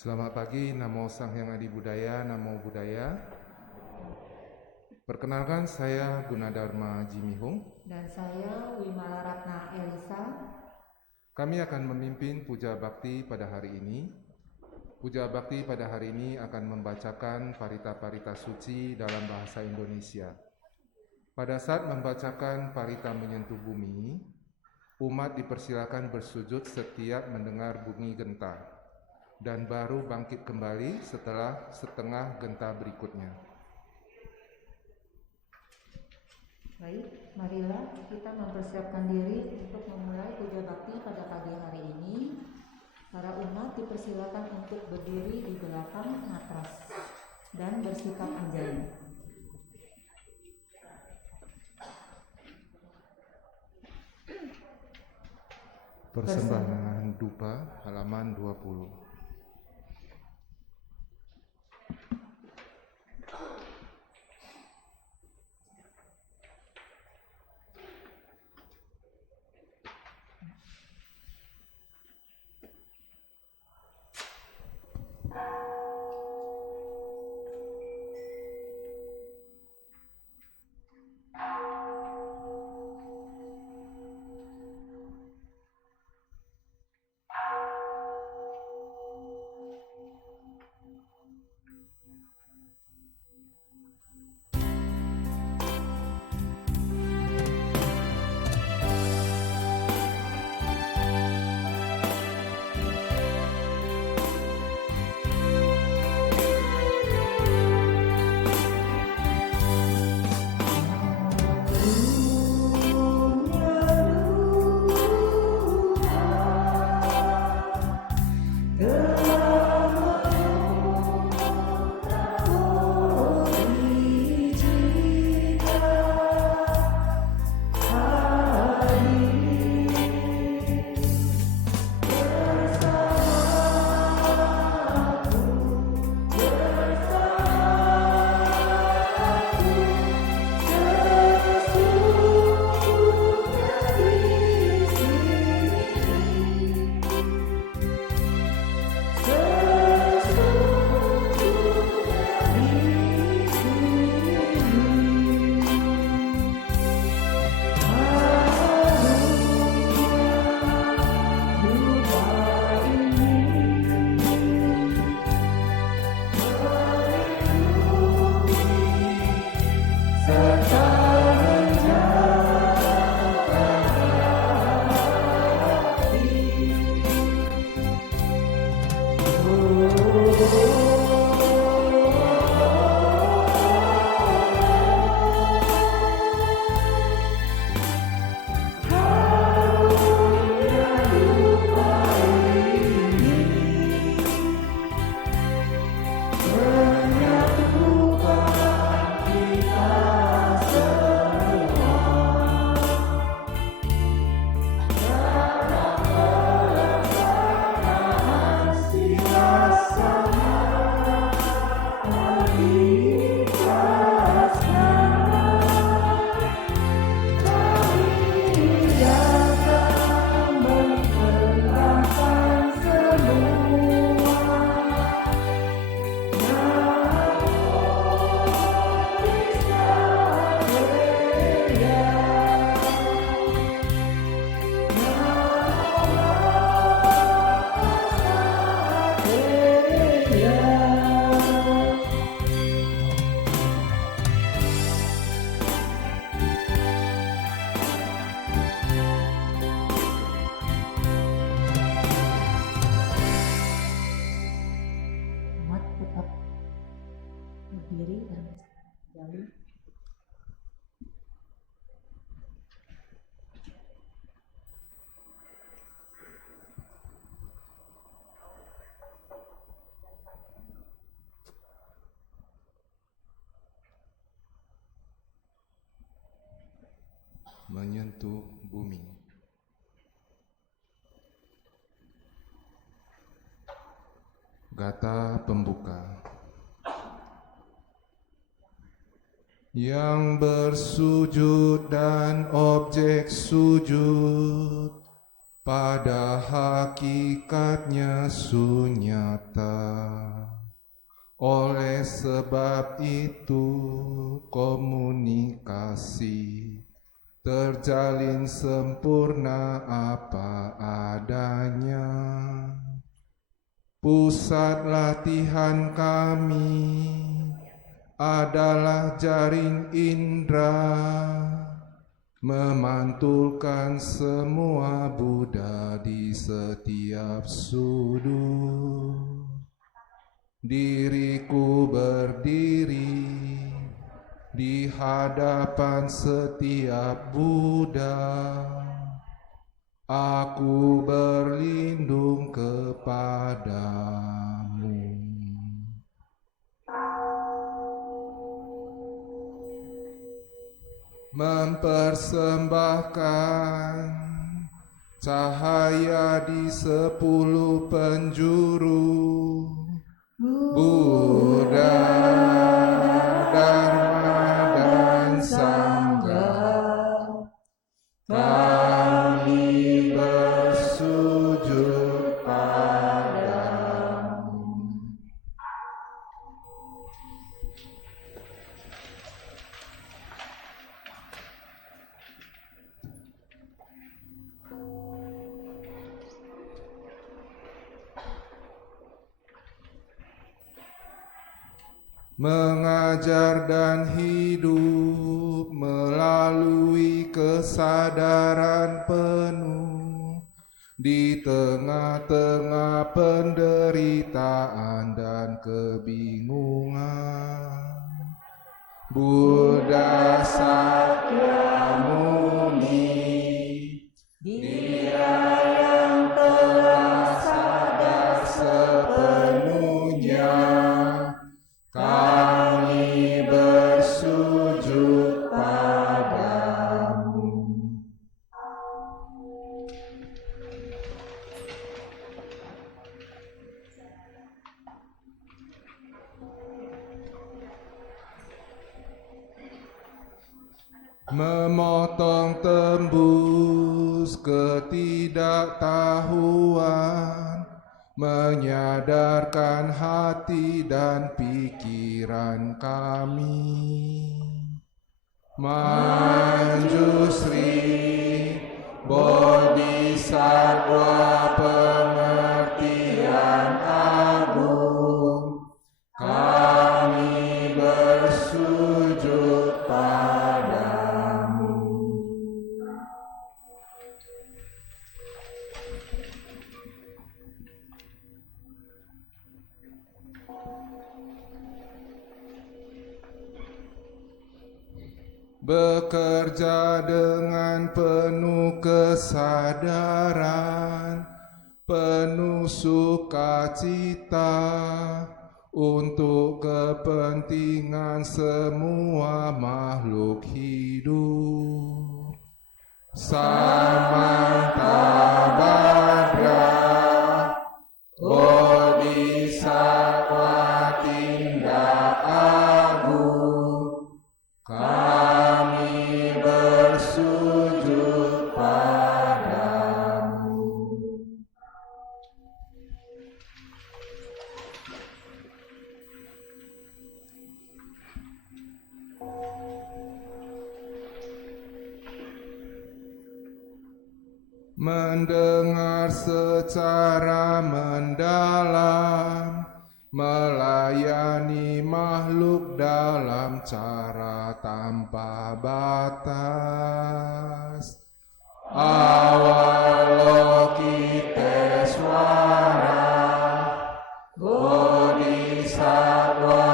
Selamat pagi, Namo Sang Hyang Adi Budaya, Namo Buddhaya. Perkenalkan, saya Gunadarma Jimihung. Dan saya Wimala Ratna Elisa. Kami akan memimpin Puja Bakti pada hari ini. Puja Bakti pada hari ini akan membacakan parita-parita suci dalam bahasa Indonesia. Pada saat membacakan parita menyentuh bumi, umat dipersilakan bersujud setiap mendengar bunyi genta, dan baru bangkit kembali setelah setengah genta berikutnya. Baik, marilah kita mempersiapkan diri untuk memulai puja bakti pada pagi hari ini. Para umat dipersilakan untuk berdiri di belakang matras dan bersikap anjali. Persembahan dupa halaman 20. Menyentuh bumi. Gata pembuka. Yang bersujud dan objek sujud pada hakikatnya sunyata. Oleh sebab itu komunikasi terjalin sempurna apa adanya. Pusat latihan kami adalah jaring indera, memantulkan semua Buddha di setiap sudut. Diriku berdiri di hadapan setiap Buddha. Aku berlindung kepadamu. Mempersembahkan cahaya di 10 penjuru. Buddha, Dharma, dan Sangha, kami bersujud padamu. Mengajar dan hidup melalui kesadaran penuh di tengah-tengah penderitaan dan kebingungan. Buddha Sakyamuni, Dia yang telah sadar sepenuhnya, kami bersujud padamu. Memotong tembus ketidaktahuan, menyadarkan hati dan pikiran kami. Manjusri, Bodhisattva pengertian agung, kami bersujud padamu. Bekerja dengan penuh kesadaran, penuh sukacita untuk kepentingan semua makhluk hidup. Samantabhadra, Bodhisattva tindak agung, kami bersujud padamu. Mendengar secara mendalam, melayani makhluk dalam cara tanpa batas. Avalokiteswara, Bodhisattva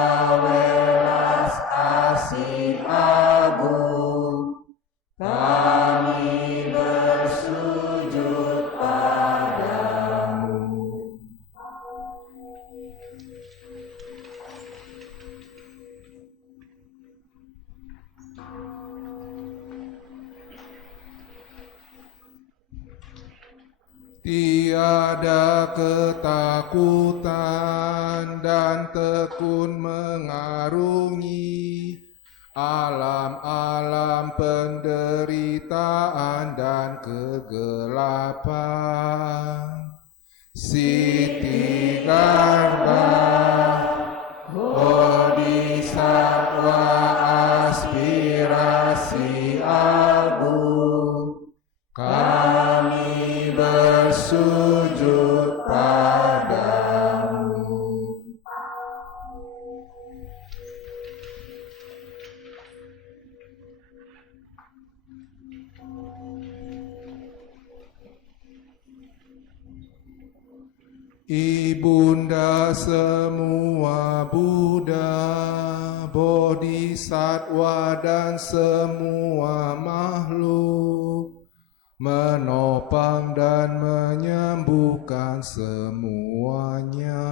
welas asih agung, kami bersujud padamu. Tiada ketakutan dan tekun mengarungi alam-alam penderitaan dan kegelapan. Siti Garba, Bodhisattva aspirasi agung, kami bersujud padamu. Ibunda semua Buddha, Bodhisattva dan semua makhluk, menopang dan menyembuhkan semuanya.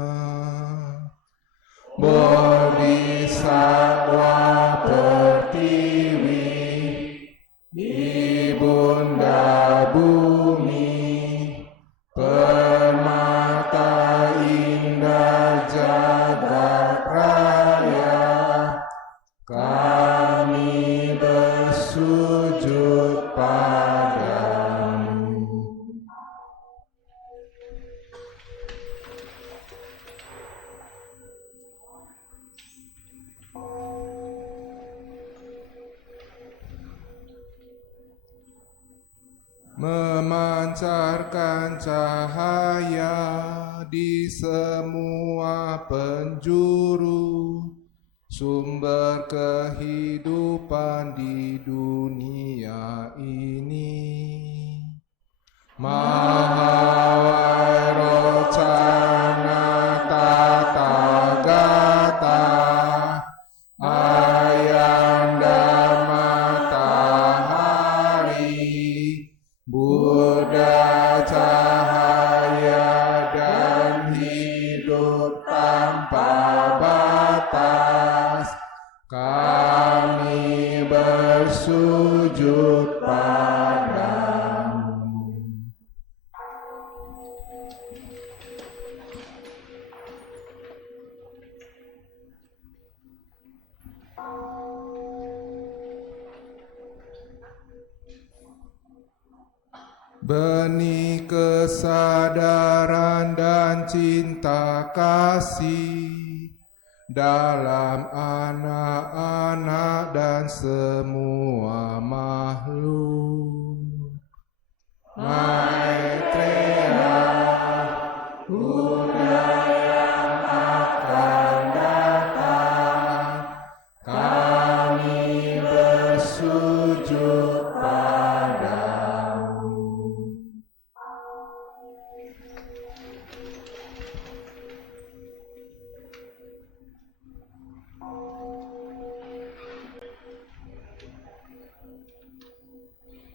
Bodhisattva Pertiwi, Ibunda Bumi, permata indah jagat raya, kami bersujud padamu. Memancarkan cahaya di semua penjuru, sumber kehidupan di dunia ini. Mahawairocana Tathagata, Ayanda Matahari, Buddha cahaya dan hidup tanpa batas, kami bersujud padamu. Benih kesadaran dan cinta kasih dalam anak-anak dan semua makhluk. Maitreya, Buddha yang akan datang, kami bersujud padamu.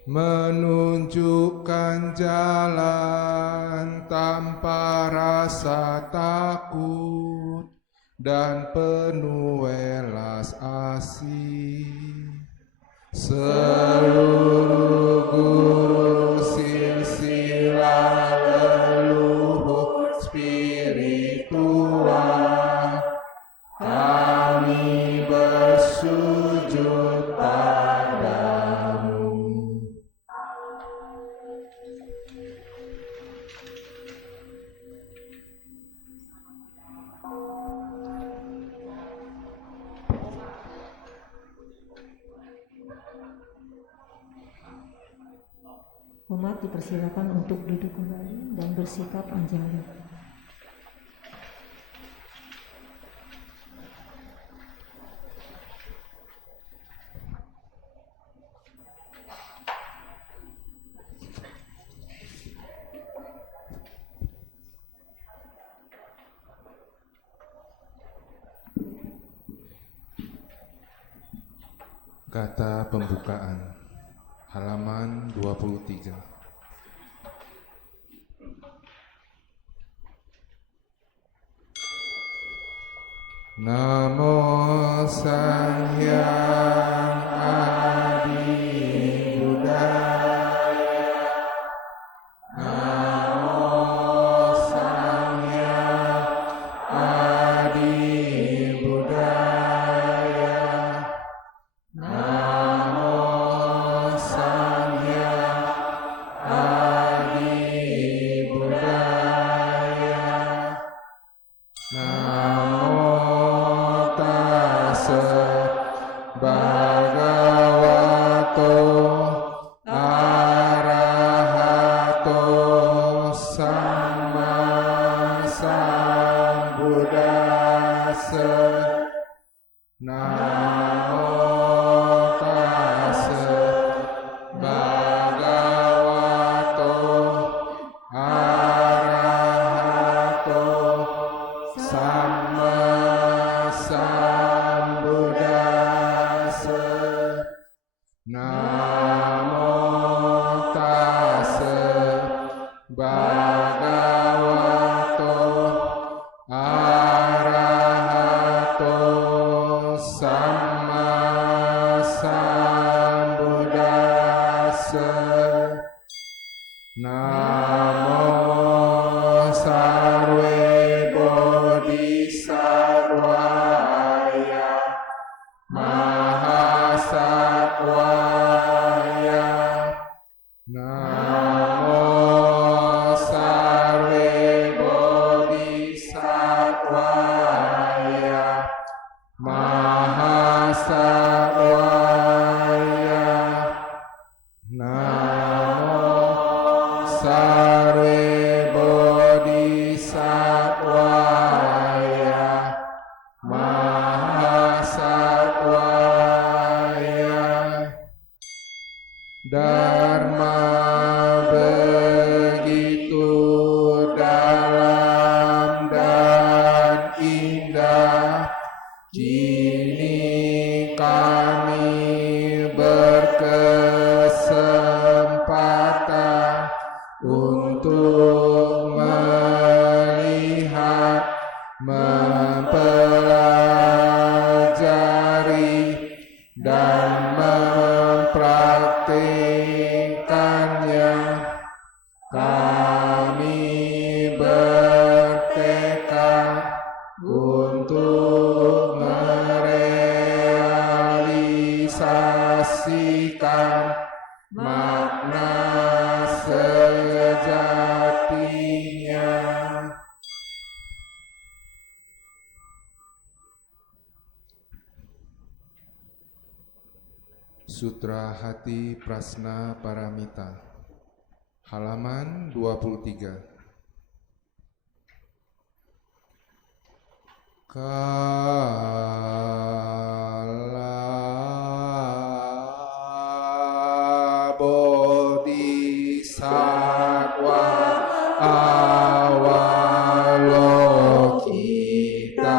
Menunjukkan jalan tanpa rasa takut dan penuh welas asih. Seluruh guru silsilah leluhur spiritual, kami bersujud padamu. Umat dipersilakan untuk duduk kembali dan bersikap anjali. Kata pembukaan, halaman 23. Namo Sang Hyang Adi Budaya, Namo Sang Hyang Adi Budaya, Sama Sambuddhassa. Namo tassa bhagavato arahato sama sambuddhassa. Namo tassa bhagavato arahato sama sambuddhassa. Namo sarve bodhisattvaya mahasattvaya. Namo sarve bodhisattvaya mahasattvaya. Namo sarve bodhisattvaya mahasattvaya. Dharma begitu dalam dan indah, kini kami berkesempatan untuk melihat, mempelajari, dan mempraktikkannya. Kami bertekad untuk merealisasikan makna sejatinya. Sutra Hati Prasna Paramita, halaman 23. Kala bodhisattva Avalokita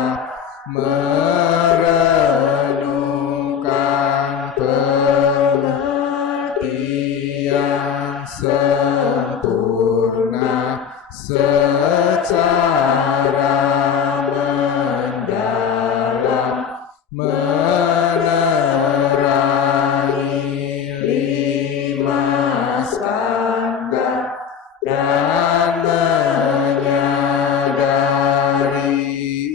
merenungkan pengertian sempurna secara mendalam, menerangi 5 skandha dan menyadari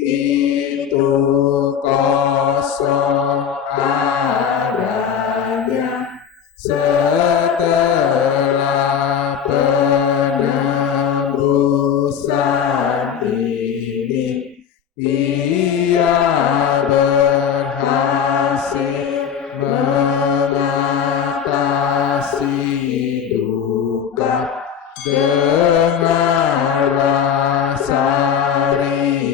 itu kosong adanya. Setelah penembusan ini, ia berhasil mengatasi duka. Dengarlah Sariputra,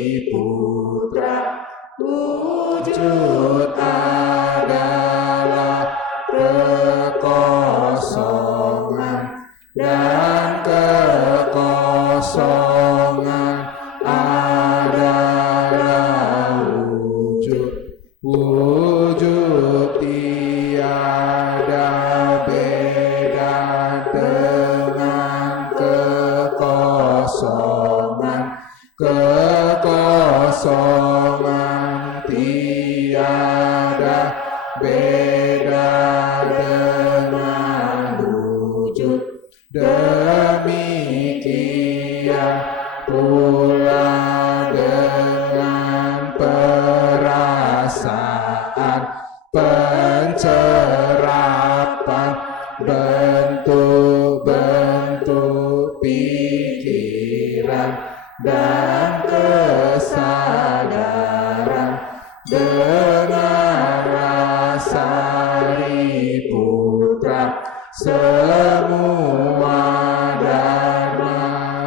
wujud adalah kekosongan, dan kekosongan adalah wujud. Wujud tiada beda dengan kekosongan. Kekosongan tiada beda dengan wujud. Demikian pula dengan perasaan, pencerapan bentuk-bentuk pikiran dan kesadaran. Dengarlah Sariputra, semua dharma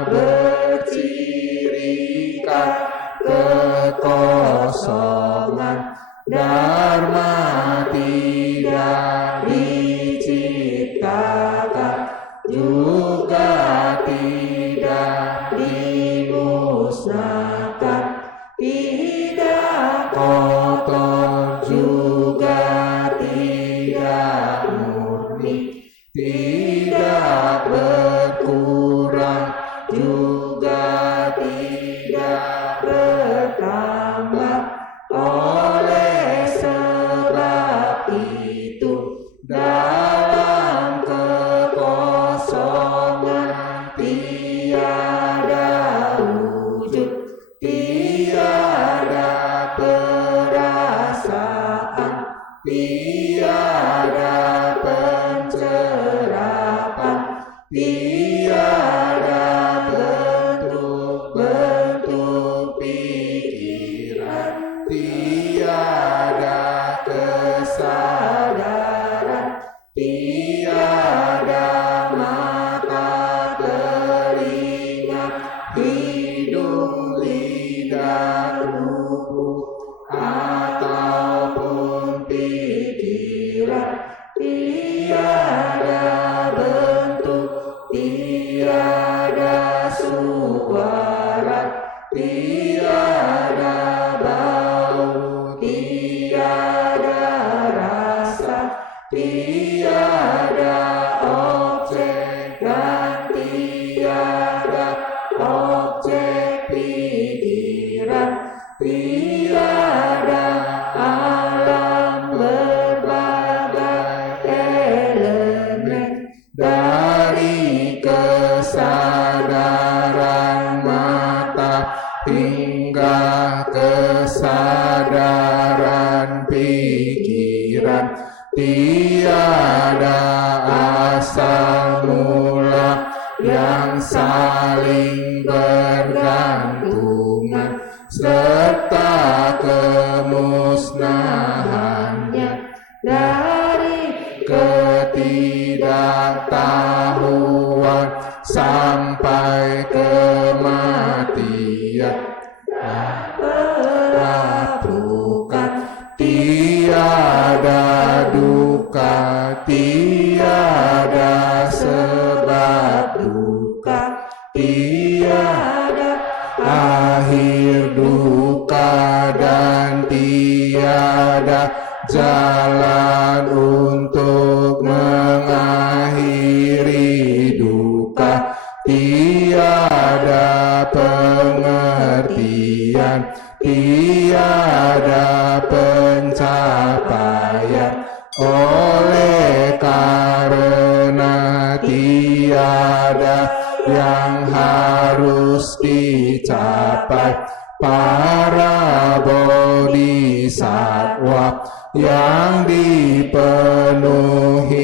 hidung, lidah, tubuh, ataupun pikiran, tiada bentuk, tiada suara, tiada bau, tiada rasa, tiada objek dan tiada objek pikiran, tiada alam berbagai elemen dari kesadaran mata hingga kesadaran pikiran, tiada asal mula yang saling bergantungan serta kemusnahannya dari ketidaktahuan sampai kematian. Bukan tiada duka, tiada sebab duka, tiada akhir duka dan tiada jalan untuk mengakhiri duka, tiada pengertian, tiada pencapaian. Oleh karena tiada yang harus dicapai, para bodhisattva yang dipenuhi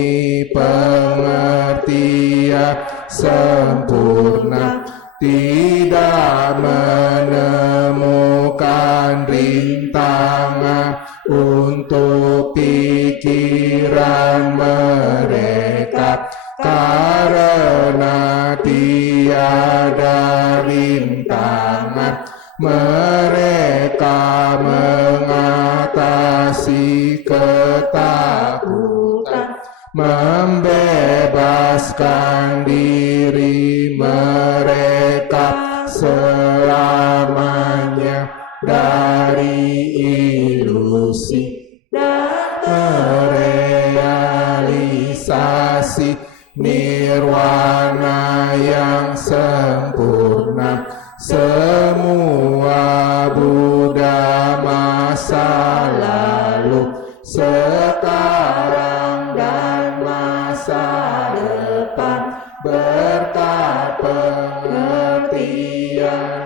pengertian sempurna tidak menemukan rintangan untuk pikiran mereka, karena tiada rintangan mereka mengatasi ketakutan, membebaskan diri mereka selamanya dari ilusi dan merealisasi nirwana yang sempurna. Semua Buddha masa lalu, sekarang dan masa depan berkat pengertian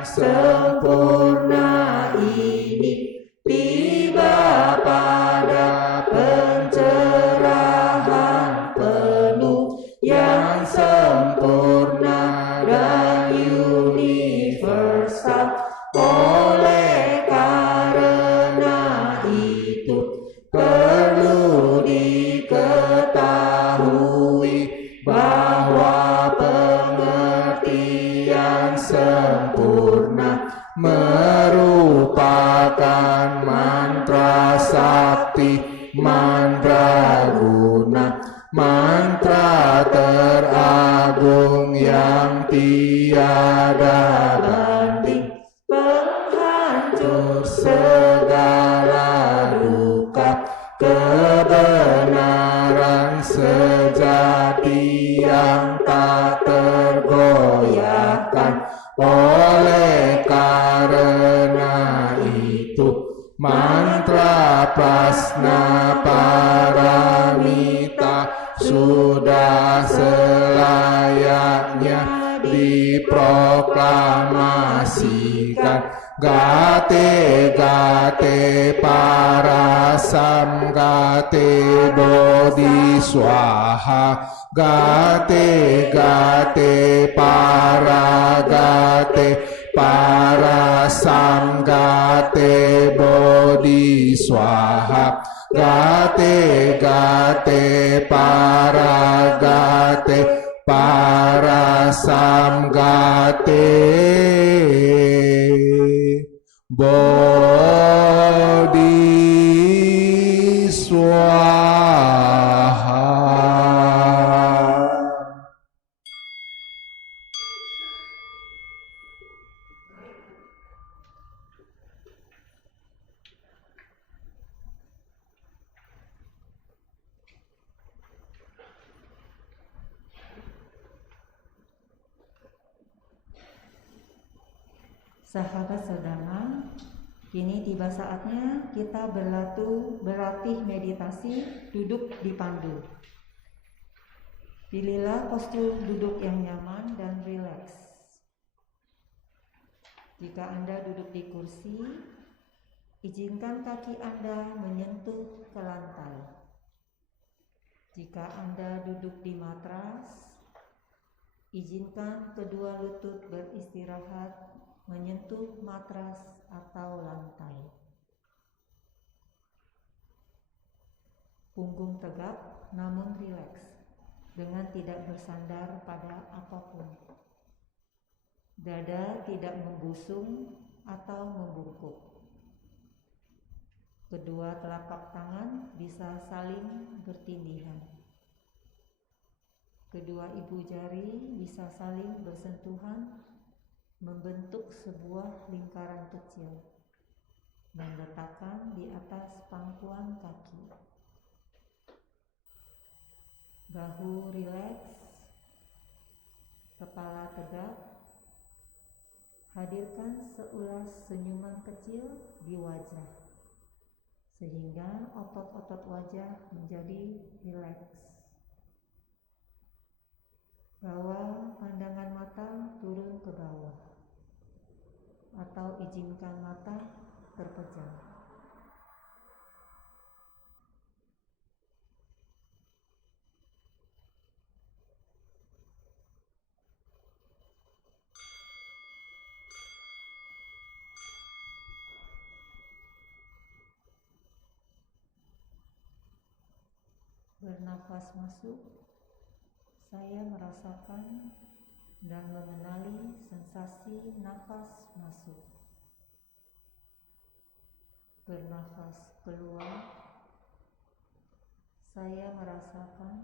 sempurna ini tiba pada pencerahan penuh yang sempurna dan universal. Oleh karena itu perlu diketahui bahwa pengertian sempurna merupakan mantra sakti, mantra guna, mantra teragung yang tiada banding, penghancur segala duka, kebenaran sejati yang tak tergoyahkan. Oleh karena itu mantra prasna paramita sudah selayaknya diproklamasikan. Gate gate parasam gate bodhi swaha, gate gate paragate parasam gate bodhi swaha, gate gate paragate parasam gate Bodhi Swaha. Sahabat saudara, kini tiba saatnya kita berlatih meditasi duduk di pandu. Pilihlah postur duduk yang nyaman dan rileks. Jika Anda duduk di kursi, izinkan kaki Anda menyentuh ke lantai. Jika Anda duduk di matras, izinkan kedua lutut beristirahat menyentuh matras atau lantai. Punggung tegap namun rileks dengan tidak bersandar pada apapun. Dada tidak membusung atau membungkuk. Kedua telapak tangan bisa saling bertindihan. Kedua ibu jari bisa saling bersentuhan membentuk sebuah lingkaran kecil dan letakkan di atas pangkuan kaki. Bahu rileks, kepala tegak. Hadirkan seulas senyuman kecil di wajah, sehingga otot-otot wajah menjadi rileks. Bawa pandangan mata turun ke bawah, atau izinkan mata terpejam. Bernafas masuk, saya merasakan dan mengenali sensasi nafas masuk. Bernafas keluar, saya merasakan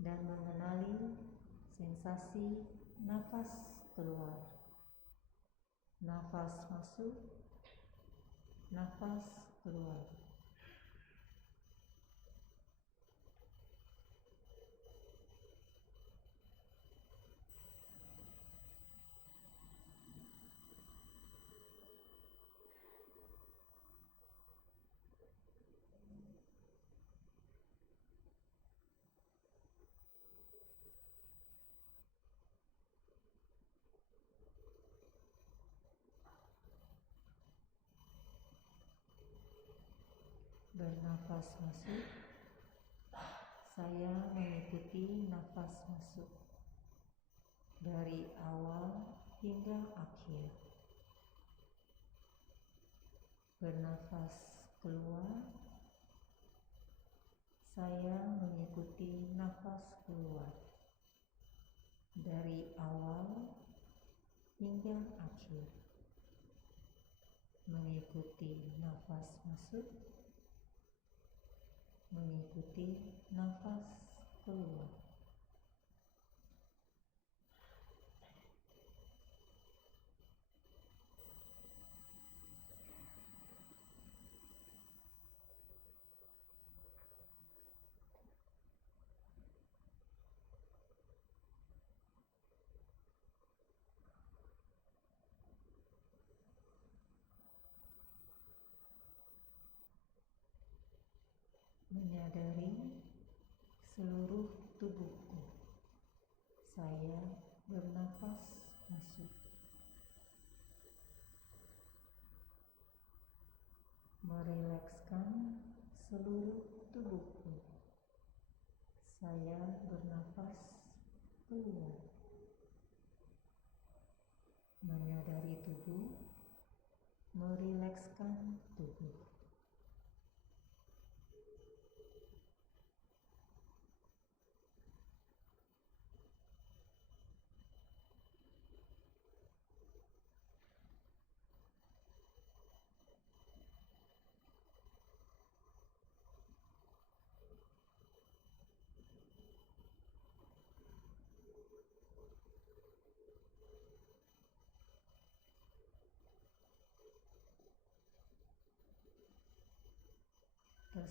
dan mengenali sensasi nafas keluar. Nafas masuk, nafas keluar. Bernafas masuk, saya mengikuti nafas masuk dari awal hingga akhir. Bernafas keluar, saya mengikuti nafas keluar dari awal hingga akhir. Mengikuti nafas masuk, mengikuti nafas keluar. Menyadari seluruh tubuhku. Saya bernafas masuk. Merilekskan seluruh tubuhku. Saya bernafas keluar. Menyadari tubuh, merilekskan tubuh.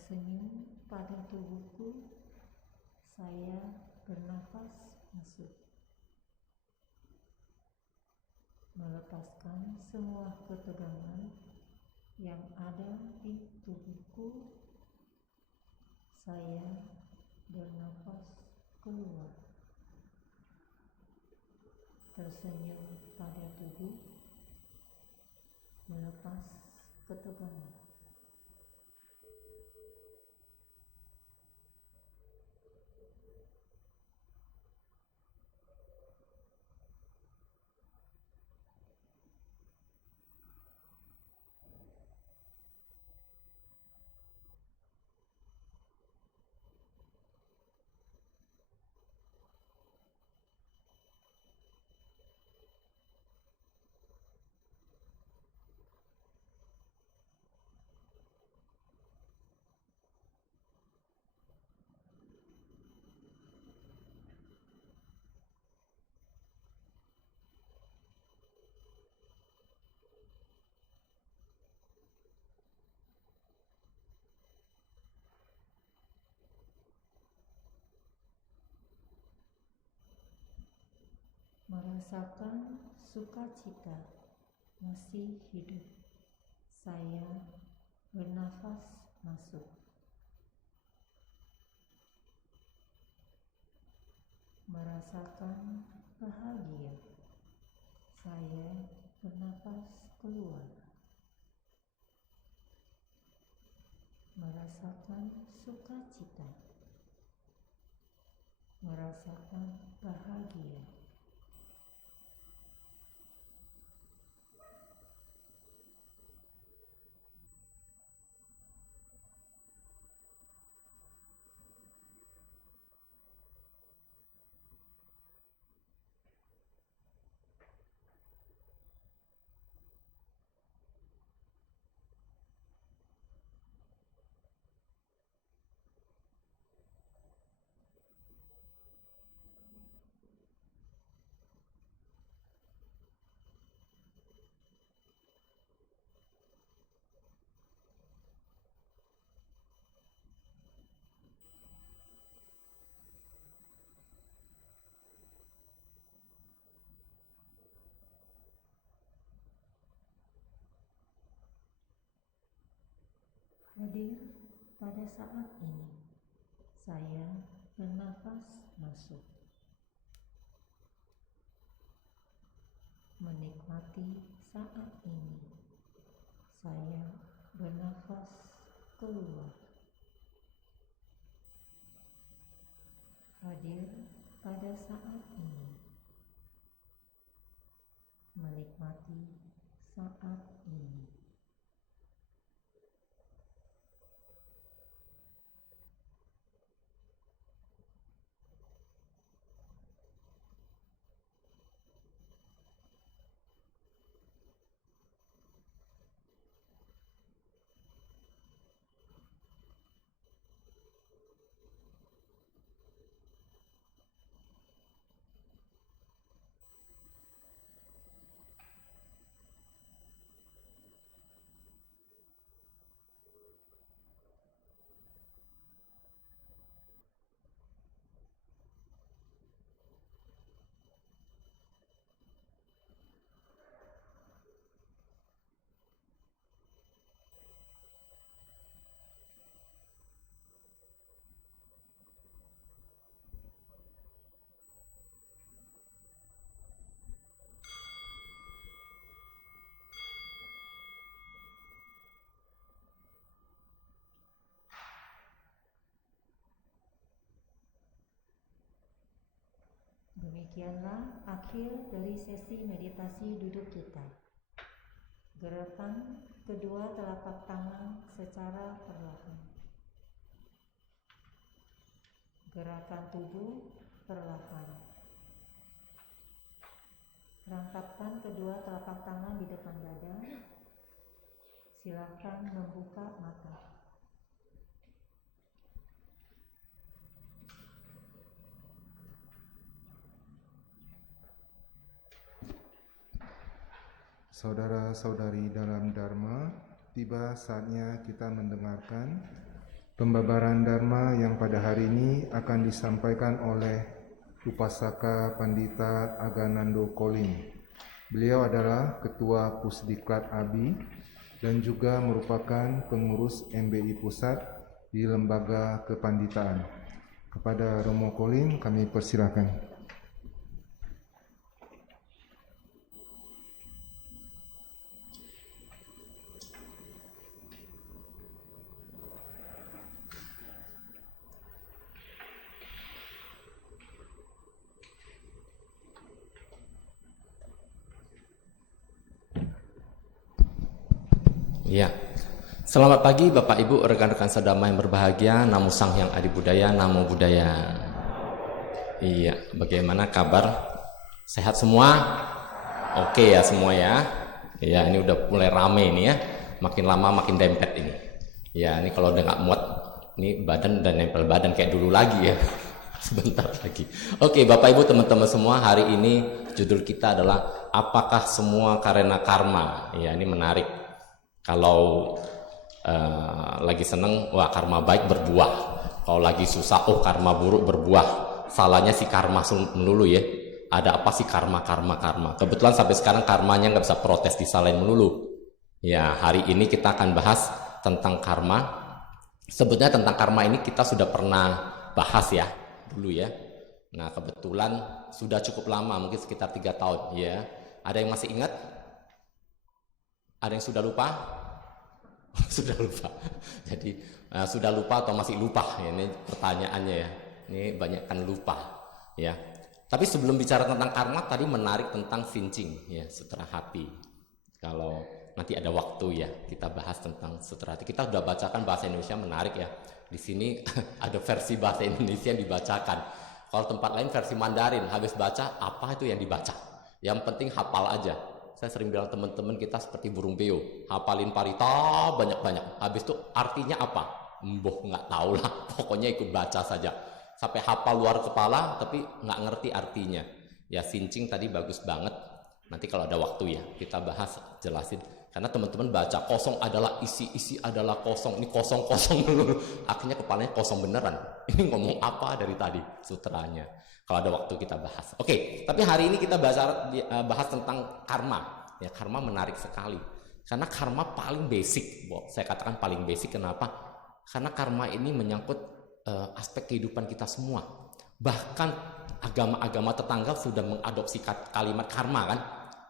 Tersenyum pada tubuhku, saya bernafas masuk. Melepaskan semua ketegangan yang ada di tubuhku, saya bernafas keluar. Tersenyum pada tubuh, melepas ketegangan. Merasakan sukacita masih hidup. Saya bernafas masuk. Merasakan bahagia. Saya bernafas keluar. Merasakan sukacita. Merasakan bahagia. Hadir pada saat ini, saya bernafas masuk. Menikmati saat ini, saya bernafas keluar. Hadir pada saat ini, menikmati saat ini. Demikianlah akhir dari sesi meditasi duduk kita. Gerakan kedua telapak tangan secara perlahan. Gerakan tubuh perlahan. Rangkapkan kedua telapak tangan di depan dada. Silakan membuka mata. Saudara-saudari dalam Dharma, tiba saatnya kita mendengarkan Pembabaran Dharma yang pada hari ini akan disampaikan oleh Upasaka Pandita Aganando Kolim. Beliau adalah Ketua Pusdiklat ABI dan juga merupakan pengurus MBI Pusat di Lembaga Kepanditaan. Kepada Romo Kolim kami persilakan. Ya, selamat pagi Bapak Ibu, rekan-rekan sedama yang berbahagia. Namo Sang Hyang Adi Budaya, Namo Buddhaya. Iya, bagaimana kabar? Sehat semua? Oke ya semua ya. Ya, ini udah mulai rame ini ya. Makin lama makin dempet ini. Ya, ini kalau udah nggak muat, ini badan udah nempel badan kayak dulu lagi ya. Sebentar lagi. Oke, Bapak Ibu teman-teman semua, hari ini judul kita adalah apakah semua karena karma? Ya, ini menarik. Kalau lagi seneng, wah karma baik berbuah. Kalau lagi susah, oh karma buruk berbuah. Salahnya si karma melulu ya. Ada apa sih karma? Kebetulan sampai sekarang karmanya nggak bisa protes, disalahin melulu. Ya, hari ini kita akan bahas tentang karma. Sebetulnya tentang karma ini kita sudah pernah bahas ya dulu ya. Nah kebetulan sudah cukup lama, mungkin sekitar 3 tahun ya. Ada yang masih ingat? Ada yang sudah lupa? Sudah lupa. Jadi sudah lupa atau masih lupa? Ya, ini pertanyaannya ya. Ini banyak kan lupa ya. Tapi sebelum bicara tentang karma, tadi menarik tentang vincing ya, setera hati. Kalau nanti ada waktu ya, kita bahas tentang setera hati. Kita sudah bacakan bahasa Indonesia, menarik ya. Di sini ada versi bahasa Indonesia yang dibacakan. Kalau tempat lain versi Mandarin, habis baca apa itu yang dibaca. Yang penting hafal aja. Saya sering bilang teman-teman kita seperti burung beo, hafalin parita banyak-banyak. Habis itu artinya apa? Mboh nggak tahu lah. Pokoknya ikut baca saja. Sampai hafal luar kepala, tapi nggak ngerti artinya. Ya vincing tadi bagus banget. Nanti kalau ada waktu ya kita bahas, jelasin. Karena teman-teman baca kosong adalah isi, isi adalah kosong. Ini kosong dulu. Akhirnya kepalanya kosong beneran. Ini ngomong apa dari tadi sutranya? Kalau ada waktu kita bahas. Oke, tapi hari ini kita bahas tentang karma. Ya, karma menarik sekali. Karena karma paling basic. Saya katakan paling basic, kenapa? Karena karma ini menyangkut aspek kehidupan kita semua. Bahkan agama-agama tetangga sudah mengadopsi kalimat karma kan?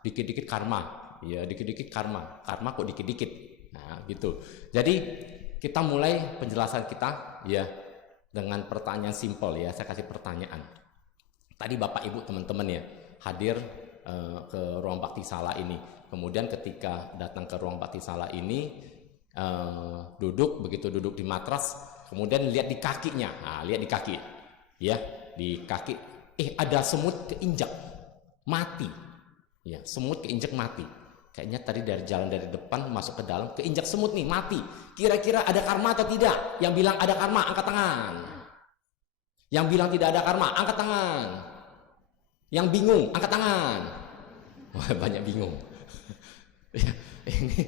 Dikit-dikit karma. Ya, dikit-dikit karma. Karma kok dikit-dikit. Nah, gitu. Jadi, kita mulai penjelasan kita ya dengan pertanyaan simpel ya. Saya kasih pertanyaan. Tadi Bapak Ibu teman-teman ya hadir ke ruang bakti sala ini. Kemudian ketika datang ke ruang bakti sala ini begitu duduk di matras, kemudian lihat di kakinya. Nah, lihat di kaki. Ya, di kaki ada semut keinjak mati. Ya, semut keinjak mati. Kayaknya tadi dari jalan dari depan masuk ke dalam keinjak semut nih mati. Kira-kira ada karma atau tidak? Yang bilang ada karma angkat tangan. Yang bilang tidak ada karma angkat tangan. Yang bingung, angkat tangan. Wah, banyak bingung. Ini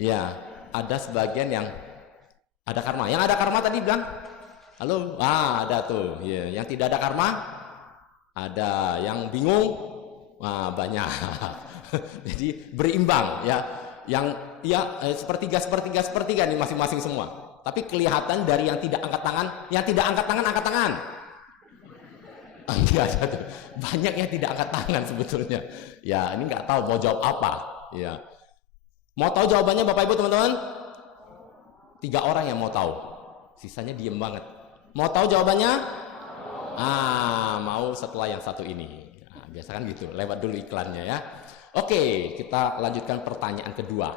ya, ada sebagian yang ada karma. Yang ada karma tadi bilang, halo, ada tuh. Ya, yang tidak ada karma, ada. Yang bingung, banyak. Jadi berimbang ya. Yang ya sepertiga nih masing-masing semua. Tapi kelihatan dari yang tidak angkat tangan, yang tidak angkat tangan angkat tangan. Ada tuh. Banyak yang tidak angkat tangan sebetulnya. Ya, ini nggak tahu mau jawab apa. Ya, mau tahu jawabannya Bapak Ibu teman-teman? 3 orang yang mau tahu. Sisanya diem banget. Mau tahu jawabannya? Mau setelah yang satu ini. Nah, biasa kan gitu. Lewat dulu iklannya ya. Oke, kita lanjutkan pertanyaan kedua.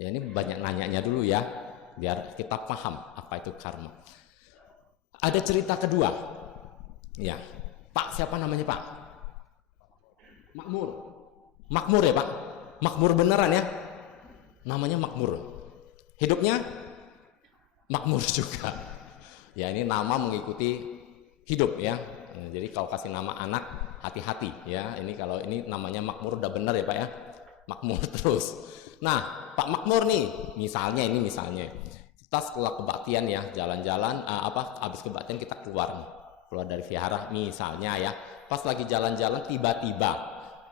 Ya, ini banyak nanyanya dulu ya, biar kita paham apa itu karma. Ada cerita kedua. Ya, Pak, siapa namanya Pak? Makmur ya Pak? Makmur beneran ya? Namanya Makmur. Hidupnya makmur juga. Ya, ini nama mengikuti hidup ya. Jadi kalau kasih nama anak hati-hati ya. Ini kalau ini namanya Makmur udah bener ya Pak ya. Makmur terus. Nah, Pak Makmur nih, misalnya. kita setelah kebaktian ya, jalan-jalan, habis kebaktian kita keluar dari vihara misalnya ya, pas lagi jalan-jalan tiba-tiba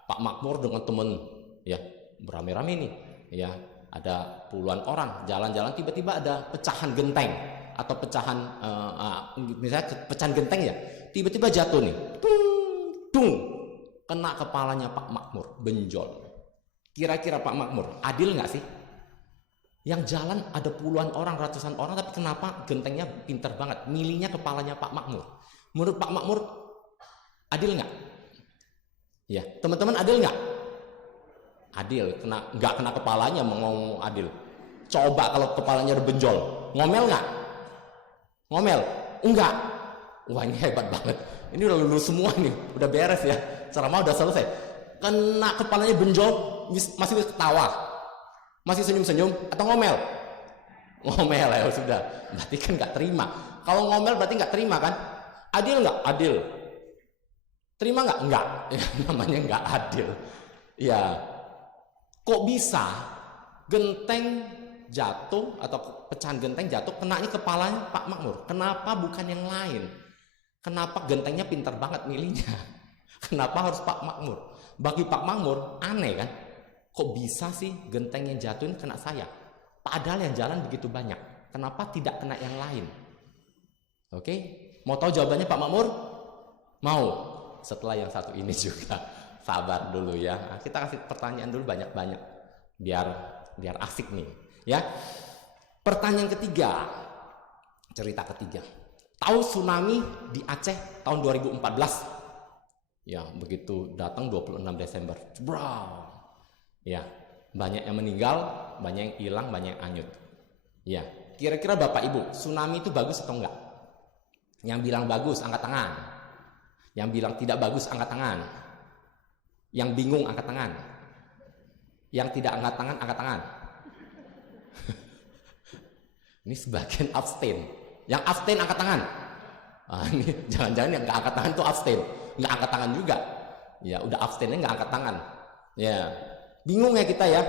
Pak Makmur dengan temen ya, beramai-ramai nih ya, ada puluhan orang jalan-jalan, tiba-tiba ada pecahan genteng atau pecahan misalnya pecahan genteng ya, tiba-tiba jatuh nih, tung, kena kepalanya Pak Makmur, benjol. Kira-kira Pak Makmur adil nggak sih? Yang jalan ada puluhan orang, ratusan orang, tapi kenapa gentengnya pinter banget milihnya kepalanya Pak Makmur? Menurut Pak Makmur adil nggak? Ya, teman-teman adil nggak? Adil, nggak kena kepalanya mau ngomong adil. Coba kalau kepalanya udah benjol, ngomel nggak? Ngomel? Enggak. Wah, ini hebat banget. Ini udah lulus semua nih, udah beres ya. Ceramah udah selesai. Kena kepalanya benjol, masih ketawa. Masih senyum-senyum atau ngomel? Ngomel ya sudah. Berarti kan nggak terima. Kalau ngomel berarti nggak terima kan? Adil nggak? Adil. Terima nggak? Nggak. Ya, namanya nggak adil. Ya. Kok bisa genteng jatuh atau pecahan genteng jatuh kenanya kepalanya Pak Makmur? Kenapa bukan yang lain? Kenapa gentengnya pintar banget milihnya? Kenapa harus Pak Makmur? Bagi Pak Makmur aneh kan? Kok bisa sih genteng yang jatuhin kena saya? Padahal yang jalan begitu banyak. Kenapa tidak kena yang lain? Oke? Mau tahu jawabannya Pak Makmur? Mau? Setelah yang satu ini juga. Sabar dulu ya. Nah, kita kasih pertanyaan dulu banyak-banyak. Biar asik nih. Ya. Pertanyaan ketiga. Cerita ketiga. Tahu tsunami di Aceh tahun 2014? Ya, begitu datang 26 Desember. Bro. Ya, banyak yang meninggal, banyak yang hilang, banyak yang hanyut. Ya, kira-kira Bapak Ibu, tsunami itu bagus atau enggak? Yang bilang bagus, angkat tangan. Yang bilang tidak bagus, angkat tangan. Yang bingung, angkat tangan. Yang tidak angkat tangan, angkat tangan. Ini sebagian abstain. Yang abstain, angkat tangan. Ini jangan-jangan yang nggak angkat tangan itu abstain. Nggak angkat tangan juga. Ya, udah abstainnya nggak angkat tangan. Ya. Bingung ya kita ya,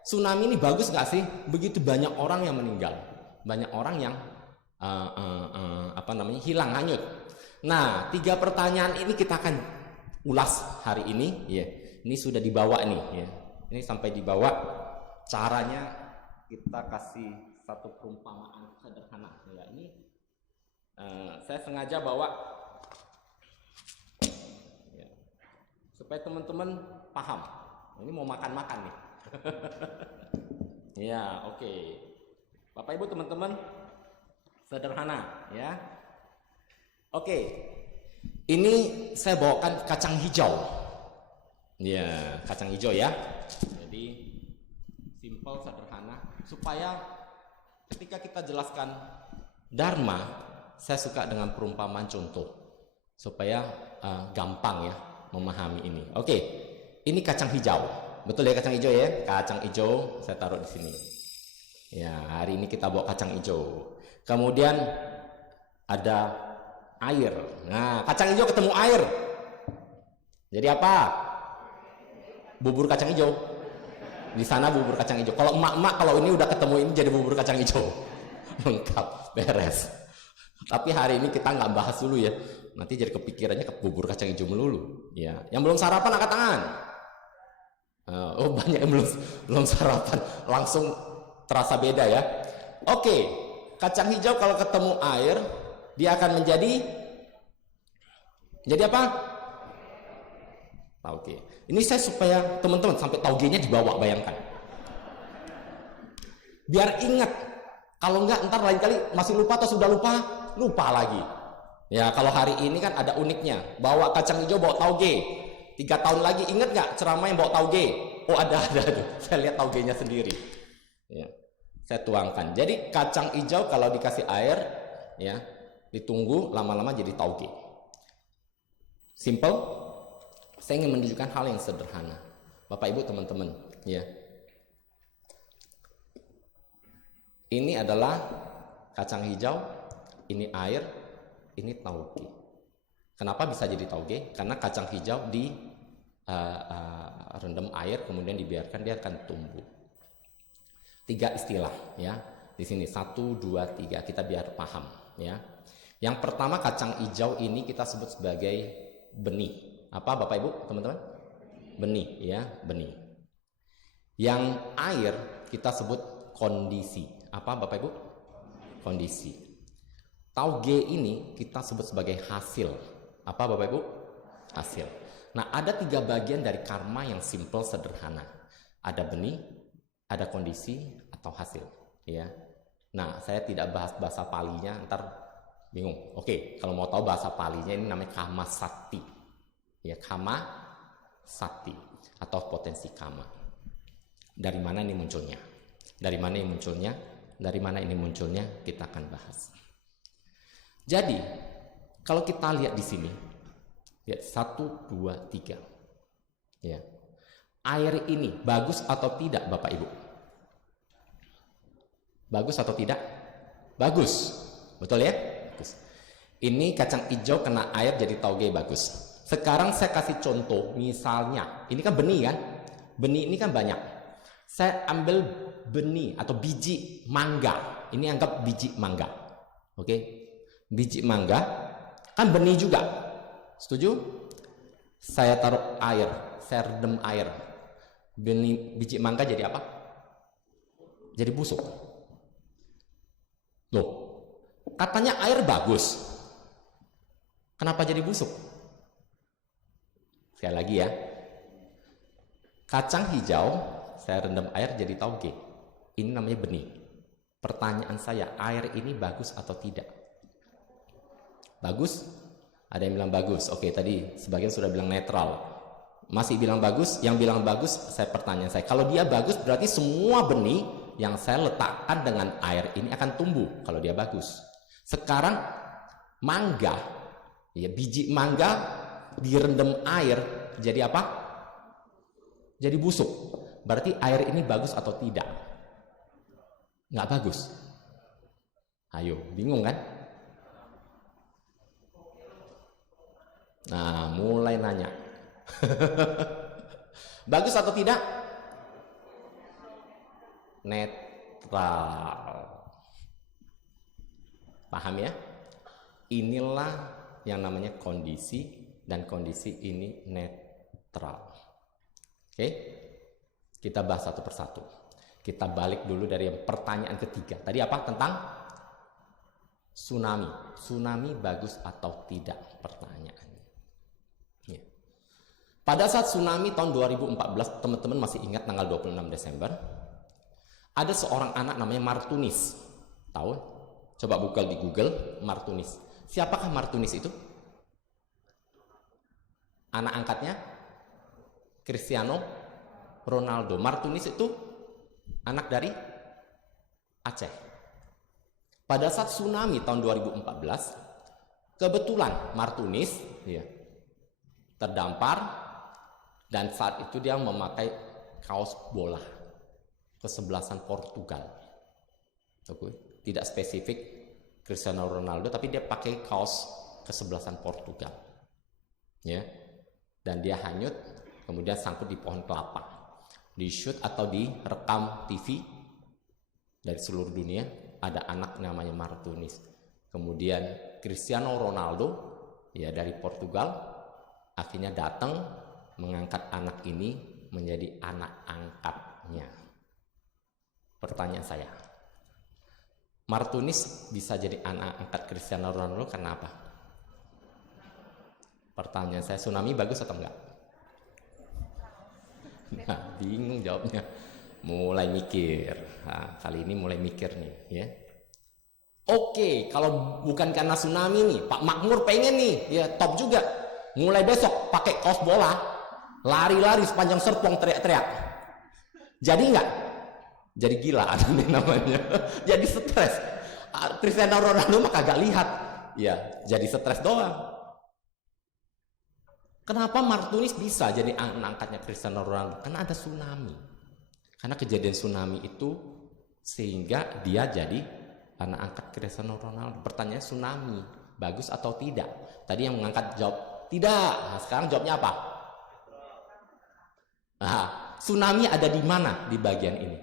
tsunami ini bagus nggak sih? Begitu banyak orang yang meninggal, banyak orang yang hilang, hanyut. Nah, 3 pertanyaan ini kita akan ulas hari ini. Ya, ini sudah dibawa nih. Ya, ini sampai dibawa. Caranya kita kasih satu perumpamaan sederhana. Ya, ini saya sengaja bawa ya, supaya teman-teman paham. Ini mau makan-makan nih. Ya, oke. Bapak Ibu teman-teman, sederhana ya. Oke. Ini saya bawakan kacang hijau. Ya, kacang hijau ya. Jadi simple, sederhana supaya ketika kita jelaskan dharma, saya suka dengan perumpamaan contoh supaya gampang ya memahami ini. Oke. Ini kacang hijau, betul ya kacang hijau ya? Kacang hijau saya taruh di sini. Ya, hari ini kita bawa kacang hijau. Kemudian ada air. Nah, kacang hijau ketemu air. Jadi apa? Bubur kacang hijau. Di sana bubur kacang hijau. Kalau emak-emak kalau ini udah ketemu ini jadi bubur kacang hijau. Lengkap, beres. Tapi hari ini kita nggak bahas dulu ya. Nanti jadi kepikirannya ke bubur kacang hijau melulu. Ya, yang belum sarapan angkat tangan. Oh, banyak yang belum sarapan, langsung terasa beda ya. Oke, kacang hijau kalau ketemu air dia akan menjadi apa? Tauge. Ini saya supaya teman-teman sampai tauge-nya dibawa, bayangkan. Biar ingat, kalau enggak ntar lain kali masih lupa atau sudah lupa lagi. Ya, kalau hari ini kan ada uniknya, bawa kacang hijau bawa tauge. 3 tahun lagi ingat nggak ceramah yang bawa tauge? Oh ada. Saya lihat taugenya sendiri. Ya, saya tuangkan. Jadi kacang hijau kalau dikasih air, ya ditunggu lama-lama jadi tauge. Simple. Saya ingin menunjukkan hal yang sederhana. Bapak Ibu teman-teman, ya. Ini adalah kacang hijau, ini air, ini tauge. Kenapa bisa jadi tauge? Karena kacang hijau di rendam air kemudian dibiarkan dia akan tumbuh. 3 istilah ya. Di sini 1, 2, 3 kita biar paham ya. Yang pertama kacang hijau ini kita sebut sebagai benih. Apa Bapak Ibu, teman-teman? Benih ya, benih. Yang air kita sebut kondisi. Apa Bapak Ibu? Kondisi. Tauge ini kita sebut sebagai hasil. Apa Bapak Ibu? Hasil. Nah, ada 3 bagian dari karma yang simple, sederhana. Ada benih, ada kondisi, atau hasil. Ya. Nah, saya tidak bahas bahasa Palinya, ntar bingung. Oke, kalau mau tahu bahasa Palinya ini namanya kama sakti. Ya, kama sakti atau potensi kama. Dari mana ini munculnya? Dari mana ini munculnya? Dari mana ini munculnya? Kita akan bahas. Jadi, kalau kita lihat di sini, lihat 1, 2, 3. Ya. Air ini bagus atau tidak Bapak Ibu? Bagus atau tidak? Bagus. Betul ya? Bagus. Ini kacang hijau kena air jadi tauge bagus. Sekarang saya kasih contoh, misalnya, ini kan benih kan? Benih ini kan banyak. Saya ambil benih atau biji mangga. Ini anggap biji mangga. Oke? Biji mangga kan benih juga. Setuju? Saya taruh air, saya redam air. Benih biji mangga jadi apa? Jadi busuk. Loh, katanya air bagus. Kenapa jadi busuk? Sekali lagi ya. Kacang hijau saya rendam air jadi tauge. Ini namanya benih. Pertanyaan saya, air ini bagus atau tidak? Bagus? Ada yang bilang bagus. Oke, tadi sebagian sudah bilang netral. Masih bilang bagus? Yang bilang bagus, pertanyaan saya, kalau dia bagus berarti semua benih yang saya letakkan dengan air ini akan tumbuh kalau dia bagus. Sekarang mangga, ya biji mangga direndam air jadi apa? Jadi busuk. Berarti air ini bagus atau tidak? Nggak bagus. Ayo, bingung kan? Nah, mulai nanya. Bagus atau tidak? Netral. Paham ya? Inilah yang namanya kondisi, dan kondisi ini netral. Oke? Kita bahas satu persatu. Kita balik dulu dari yang pertanyaan ketiga. Tadi apa? Tentang tsunami. Tsunami bagus atau tidak? Pertanyaannya. Ya. Pada saat tsunami tahun 2014, teman-teman masih ingat tanggal 26 Desember, ada seorang anak namanya Martunis. Tahu? Coba buka di Google, Martunis. Siapakah Martunis itu? Anak angkatnya Cristiano Ronaldo. Martunis itu anak dari Aceh. Pada saat tsunami tahun 2014, kebetulan Martunis ya, terdampar, dan saat itu dia memakai kaos bola kesebelasan Portugal. Oke, tidak spesifik Cristiano Ronaldo, tapi dia pakai kaos kesebelasan Portugal. Ya. Dan dia hanyut, kemudian sangkut di pohon kelapa. Di shoot atau direkam TV dari seluruh dunia, ada anak namanya Martunis. Kemudian Cristiano Ronaldo ya dari Portugal akhirnya datang mengangkat anak ini menjadi anak angkatnya. Pertanyaan saya, Martunis bisa jadi anak angkat Cristiano Ronaldo karena apa? Pertanyaan saya, tsunami bagus atau enggak? Nah, bingung jawabnya. Mulai mikir. Nah, kali ini mulai mikir nih, ya. Oke, kalau bukan karena tsunami nih, Pak Makmur pengen nih, ya top juga. Mulai besok pakai kaos bola, lari-lari sepanjang Serpong teriak-teriak. Jadi enggak? Jadi gila ini namanya. Jadi stres. Cristiano Ronaldo mah kagak lihat. Ya, jadi stres doang. Kenapa Martunis bisa jadi anak angkatnya Cristiano Ronaldo? Karena ada tsunami. Karena kejadian tsunami itu sehingga dia jadi anak angkat Cristiano Ronaldo. Pertanyaan tsunami bagus atau tidak? Tadi yang mengangkat jawab tidak. Nah, sekarang jawabnya apa? Nah, tsunami ada di mana di bagian ini?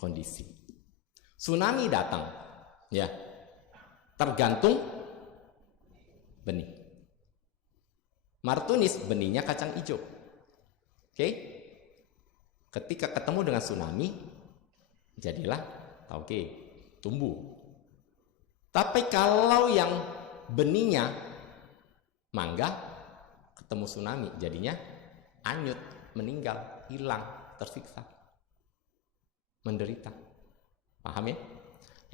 Kondisi. Tsunami datang, ya, tergantung benih. Martunis benihnya kacang hijau. Oke? Ketika ketemu dengan tsunami, jadilah tauge, tumbuh. Tapi kalau yang benihnya mangga, ketemu tsunami, jadinya anyut, meninggal, hilang, tersiksa, menderita. Paham ya?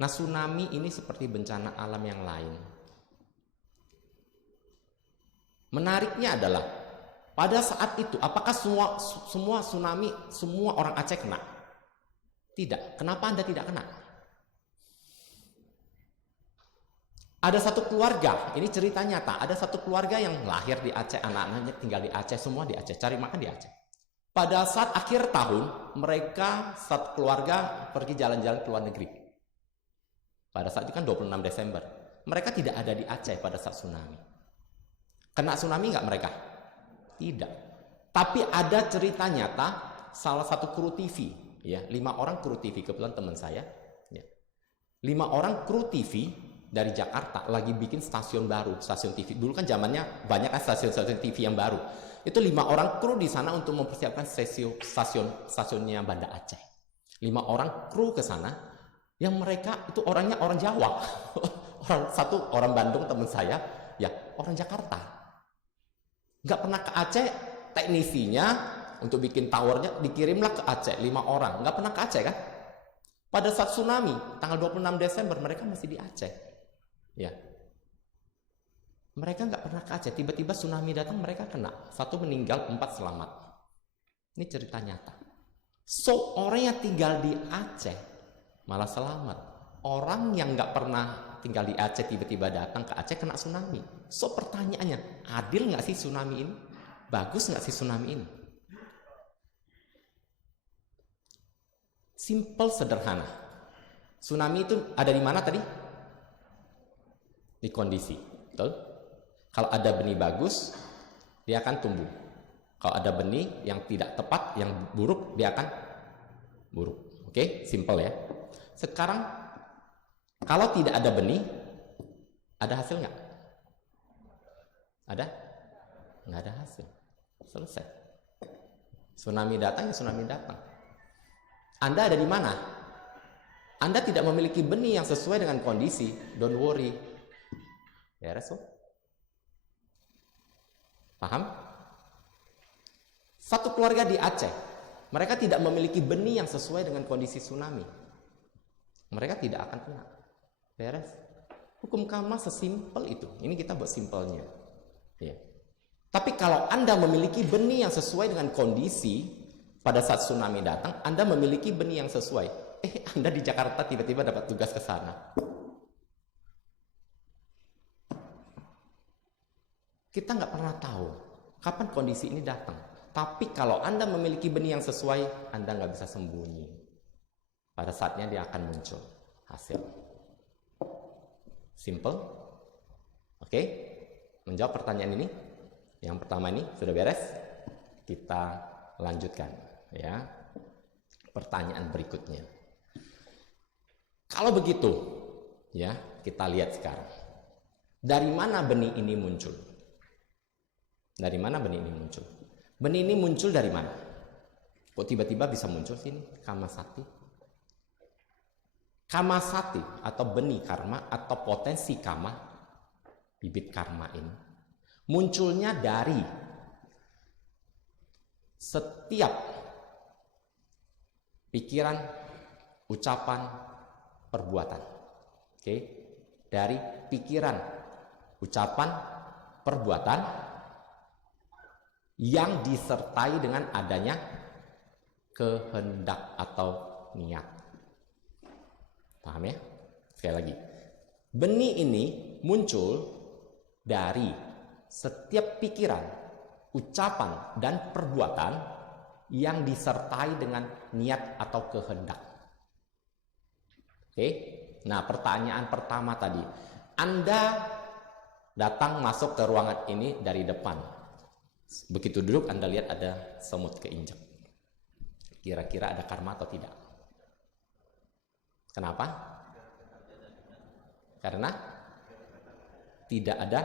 Nah, tsunami ini seperti bencana alam yang lain. Menariknya adalah pada saat itu, apakah semua tsunami, semua orang Aceh kena? Tidak. Kenapa Anda tidak kena? Ada satu keluarga, ini cerita nyata, ada satu keluarga yang lahir di Aceh, anak-anaknya tinggal di Aceh, semua di Aceh, cari makan di Aceh. Pada saat akhir tahun, mereka satu keluarga pergi jalan-jalan ke luar negeri. Pada saat itu kan 26 Desember. Mereka tidak ada di Aceh pada saat tsunami. Kena tsunami nggak mereka? Tidak. Tapi ada cerita nyata, salah satu kru TV, ya, 5 orang kru TV, kebetulan teman saya, ya. 5 orang kru TV dari Jakarta lagi bikin stasiun baru, stasiun TV. Dulu kan zamannya banyak kan stasiun-stasiun TV yang baru. Itu 5 orang kru di sana untuk mempersiapkan stasiunnya Banda Aceh. 5 orang kru ke sana, yang mereka itu orangnya orang Jawa. Satu orang Bandung teman saya, ya orang Jakarta. Nggak pernah ke Aceh, teknisinya untuk bikin towernya dikirimlah ke Aceh, 5 orang. Nggak pernah ke Aceh kan? Pada saat tsunami, tanggal 26 Desember, mereka masih di Aceh. Ya. Mereka nggak pernah ke Aceh, tiba-tiba tsunami datang, mereka kena. 1 meninggal, 4 selamat. Ini cerita nyata. So, orang yang tinggal di Aceh malah selamat. Orang yang nggak pernah tinggal di Aceh tiba-tiba datang ke Aceh kena tsunami. So, pertanyaannya, adil nggak sih tsunami ini? Bagus nggak sih tsunami ini? Simple, sederhana. Tsunami itu ada di mana tadi? Di kondisi, betul? Kalau ada benih bagus, dia akan tumbuh. Kalau ada benih yang tidak tepat, yang buruk, dia akan buruk. Oke, simple ya. Sekarang, kalau tidak ada benih, ada hasil nggak? Ada? Nggak ada hasil. Selesai. Tsunami datang, ya tsunami datang. Anda ada di mana? Anda tidak memiliki benih yang sesuai dengan kondisi, don't worry. Ya, Rasul. Paham? Satu keluarga di Aceh, mereka tidak memiliki benih yang sesuai dengan kondisi tsunami. Mereka tidak akan kena. Beres. Hukum karma sesimpel itu. Ini kita buat simpelnya. Ya. Tapi kalau Anda memiliki benih yang sesuai dengan kondisi, pada saat tsunami datang, Anda memiliki benih yang sesuai. Anda di Jakarta tiba-tiba dapat tugas ke sana. Kita nggak pernah tahu kapan kondisi ini datang. Tapi kalau Anda memiliki benih yang sesuai, Anda nggak bisa sembunyi. Pada saatnya dia akan muncul hasil. Simple. Oke? Menjawab pertanyaan ini. Yang pertama ini sudah beres. Kita lanjutkan, ya. Pertanyaan berikutnya. Kalau begitu, ya, kita lihat sekarang. Dari mana benih ini muncul? Dari mana benih ini muncul? Benih ini muncul dari mana? Kok tiba-tiba bisa muncul sini? Kamasati. Kamasati atau benih karma atau potensi karma, bibit karma ini munculnya dari setiap pikiran, ucapan, perbuatan. Oke? Dari pikiran, ucapan, perbuatan yang disertai dengan adanya kehendak atau niat. Paham ya? Sekali lagi. Benih ini muncul dari setiap pikiran, ucapan, dan perbuatan yang disertai dengan niat atau kehendak. Oke? Nah, pertanyaan pertama tadi. Anda datang masuk ke ruangan ini dari depan. Begitu duduk, Anda lihat ada semut keinjak. Kira-kira ada karma atau tidak? Kenapa? Karena tidak ada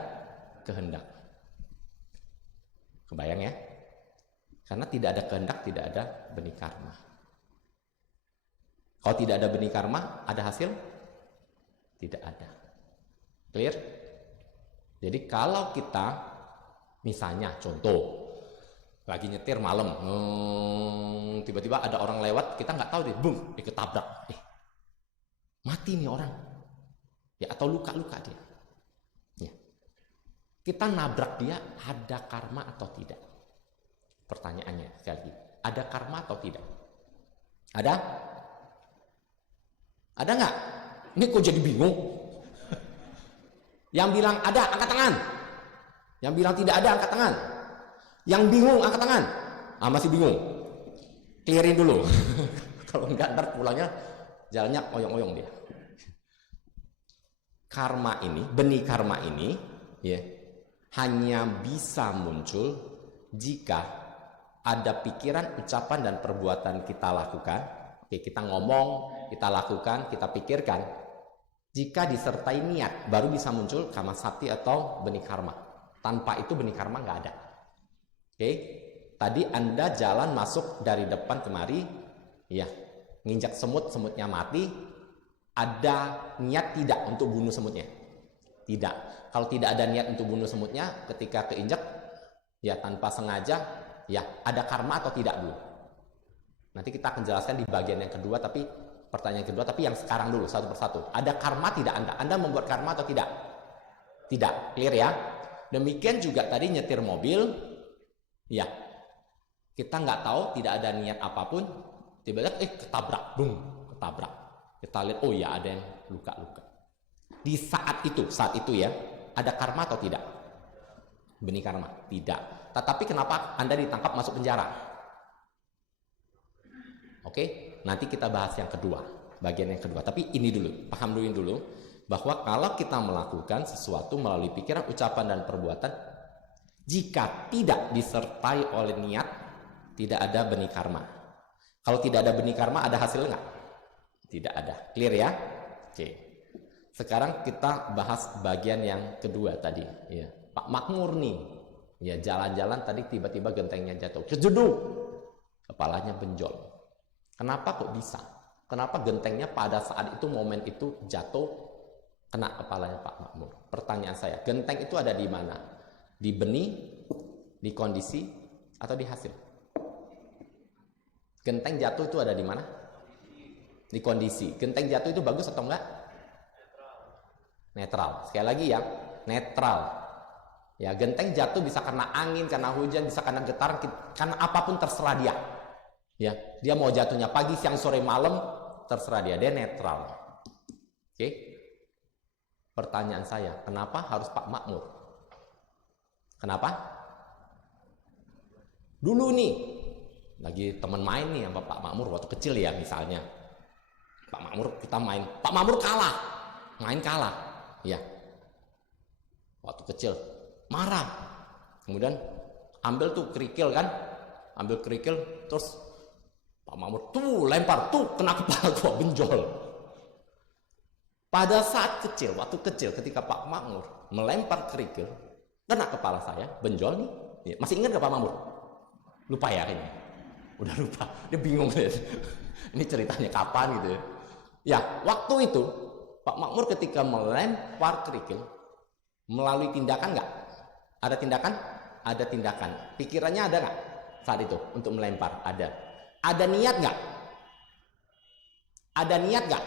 kehendak. Kebayang ya? Karena tidak ada kehendak, tidak ada benih karma. Kalau tidak ada benih karma, ada hasil? Tidak ada. Clear? Jadi kalau kita, misalnya contoh, lagi nyetir malam, tiba-tiba ada orang lewat, kita nggak tahu deh, boom, ketabrak, mati nih orang, ya atau luka-luka dia. Ya. Kita nabrak dia, ada karma atau tidak? Pertanyaannya sekali lagi, ada karma atau tidak? Ada? Ada nggak? Ini kok jadi bingung? Yang bilang ada, angkat tangan. Yang bilang tidak ada, angkat tangan. Yang bingung, angkat tangan. Masih bingung? Clearin dulu. Kalau enggak, ntar pulangnya jalannya oyong-oyong dia. Karma ini, benih karma ini, ya, hanya bisa muncul jika ada pikiran, ucapan, dan perbuatan kita lakukan. Oke, kita ngomong, kita lakukan, kita pikirkan. Jika disertai niat, baru bisa muncul kama sakti atau benih karma. Tanpa itu benih karma nggak ada. Oke, tadi Anda jalan masuk dari depan kemari, ya, nginjak semut, semutnya mati. Ada niat tidak untuk bunuh semutnya? Tidak. Kalau tidak ada niat untuk bunuh semutnya, ketika keinjak, ya tanpa sengaja, ya ada karma atau tidak dulu? Nanti kita akan jelaskan di bagian yang kedua, tapi pertanyaan kedua, tapi yang sekarang dulu satu persatu. Ada karma tidak Anda? Anda membuat karma atau tidak? Tidak. Clear ya? Demikian juga tadi nyetir mobil, ya kita nggak tahu, tidak ada niat apapun, tiba-tiba ketabrak, boom, ketabrak. Kita lihat, oh ya ada yang luka-luka. Di saat itu ya, ada karma atau tidak? Benih karma? Tidak. Tetapi kenapa Anda ditangkap masuk penjara? Oke, nanti kita bahas yang kedua, bagian yang kedua. Tapi ini dulu, paham dulu bahwa kalau kita melakukan sesuatu melalui pikiran, ucapan, dan perbuatan, jika tidak disertai oleh niat, tidak ada benih karma. Kalau tidak ada benih karma, ada hasil nggak? Tidak ada. Clear ya? Oke. Sekarang kita bahas bagian yang kedua tadi. Ya. Pak Makmur nih, ya jalan-jalan tadi tiba-tiba gentengnya jatuh, kejeduk, kepalanya benjol. Kenapa kok bisa? Kenapa gentengnya pada saat itu, momen itu jatuh, kena kepalanya Pak Makmur? Pertanyaan saya, genteng itu ada di mana? Di benih, di kondisi, atau di hasil? Genteng jatuh itu ada di mana? Di kondisi. Genteng jatuh itu bagus atau enggak? Netral. Sekali lagi ya, netral. Ya, genteng jatuh bisa karena angin, karena hujan, bisa karena getaran, karena apapun terserah dia. Ya, dia mau jatuhnya pagi, siang, sore, malam, terserah dia. Dia netral. Oke? Pertanyaan saya, kenapa harus Pak Makmur? Kenapa? Dulu nih, lagi teman main nih sama Pak Makmur waktu kecil ya misalnya. Pak Makmur kita main, Pak Makmur kalah, main kalah, ya. Waktu kecil marah, kemudian ambil tuh kerikil kan, ambil kerikil, terus Pak Makmur tuh lempar, tuh kena kepala gua benjol. Pada saat kecil, waktu kecil, ketika Pak Makmur melempar kerikil, kena kepala saya, benjol nih. Ya, masih ingat gak Pak Makmur? Lupa ya kayaknya, udah lupa, dia bingung lihat. Ini ceritanya kapan gitu ya. Ya, waktu itu Pak Makmur ketika melempar kerikil melalui tindakan nggak? Ada tindakan? Ada tindakan. Pikirannya ada nggak saat itu untuk melempar? Ada. Ada niat nggak? Ada niat nggak?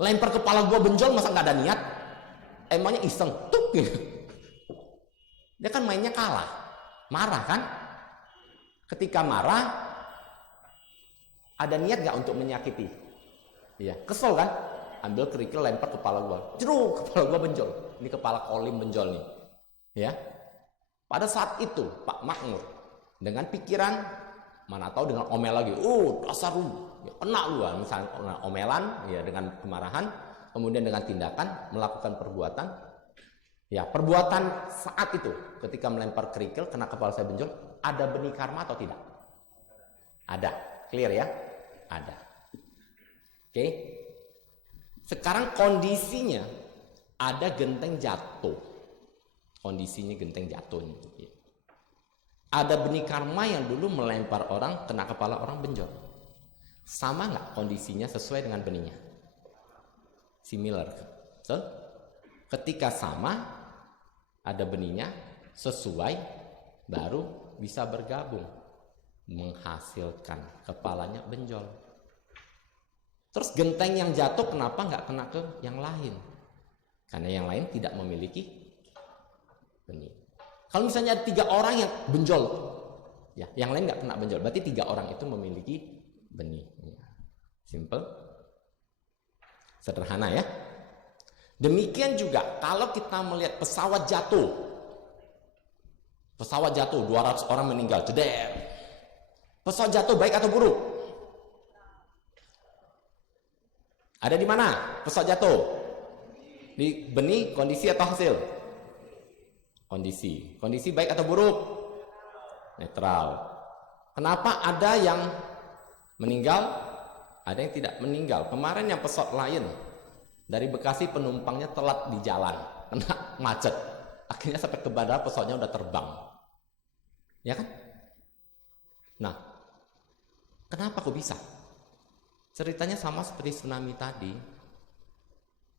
Lempar kepala gua benjol masa nggak ada niat? Emangnya iseng? Tuk gitu. Dia kan mainnya kalah, marah kan? Ketika marah, ada niat nggak untuk menyakiti? Iya, kesel kan? Ambil kerikil lempar kepala gua. Jeruk, kepala gua benjol. Ini kepala kolim benjol nih. Ya. Pada saat itu Pak Makmur dengan pikiran, mana tahu dengan omel lagi. Dasar lu. Ya, kena lu, misalnya omelan ya dengan kemarahan, kemudian dengan tindakan melakukan perbuatan. Ya, perbuatan saat itu ketika melempar kerikil kena kepala saya benjol, ada benih karma atau tidak? Ada. Clear ya? Ada. Oke. Sekarang kondisinya ada genteng jatuh. Kondisinya genteng jatuh nih. Ada benih karma yang dulu melempar orang, kena kepala orang, benjol. Sama nggak kondisinya sesuai dengan benihnya? Similar. So, ketika sama, ada benihnya sesuai, baru bisa bergabung, menghasilkan kepalanya benjol. Terus genteng yang jatuh kenapa nggak kena ke yang lain? Karena yang lain tidak memiliki benih. Kalau misalnya ada 3 orang yang benjol, ya, yang lain nggak kena benjol, berarti 3 orang itu memiliki benih. Simple, sederhana ya. Demikian juga kalau kita melihat pesawat jatuh, 200 orang meninggal, jeder. Pesawat jatuh baik atau buruk? Ada di mana pesawat jatuh? Di benih, kondisi atau hasil? Kondisi baik atau buruk? Netral. Kenapa ada yang meninggal, ada yang tidak meninggal? Kemarin yang pesawat Lion dari Bekasi penumpangnya telat di jalan, kena macet. Akhirnya sampai ke bandara pesawatnya udah terbang. Ya kan? Nah, kenapa kok bisa? Ceritanya sama seperti tsunami tadi.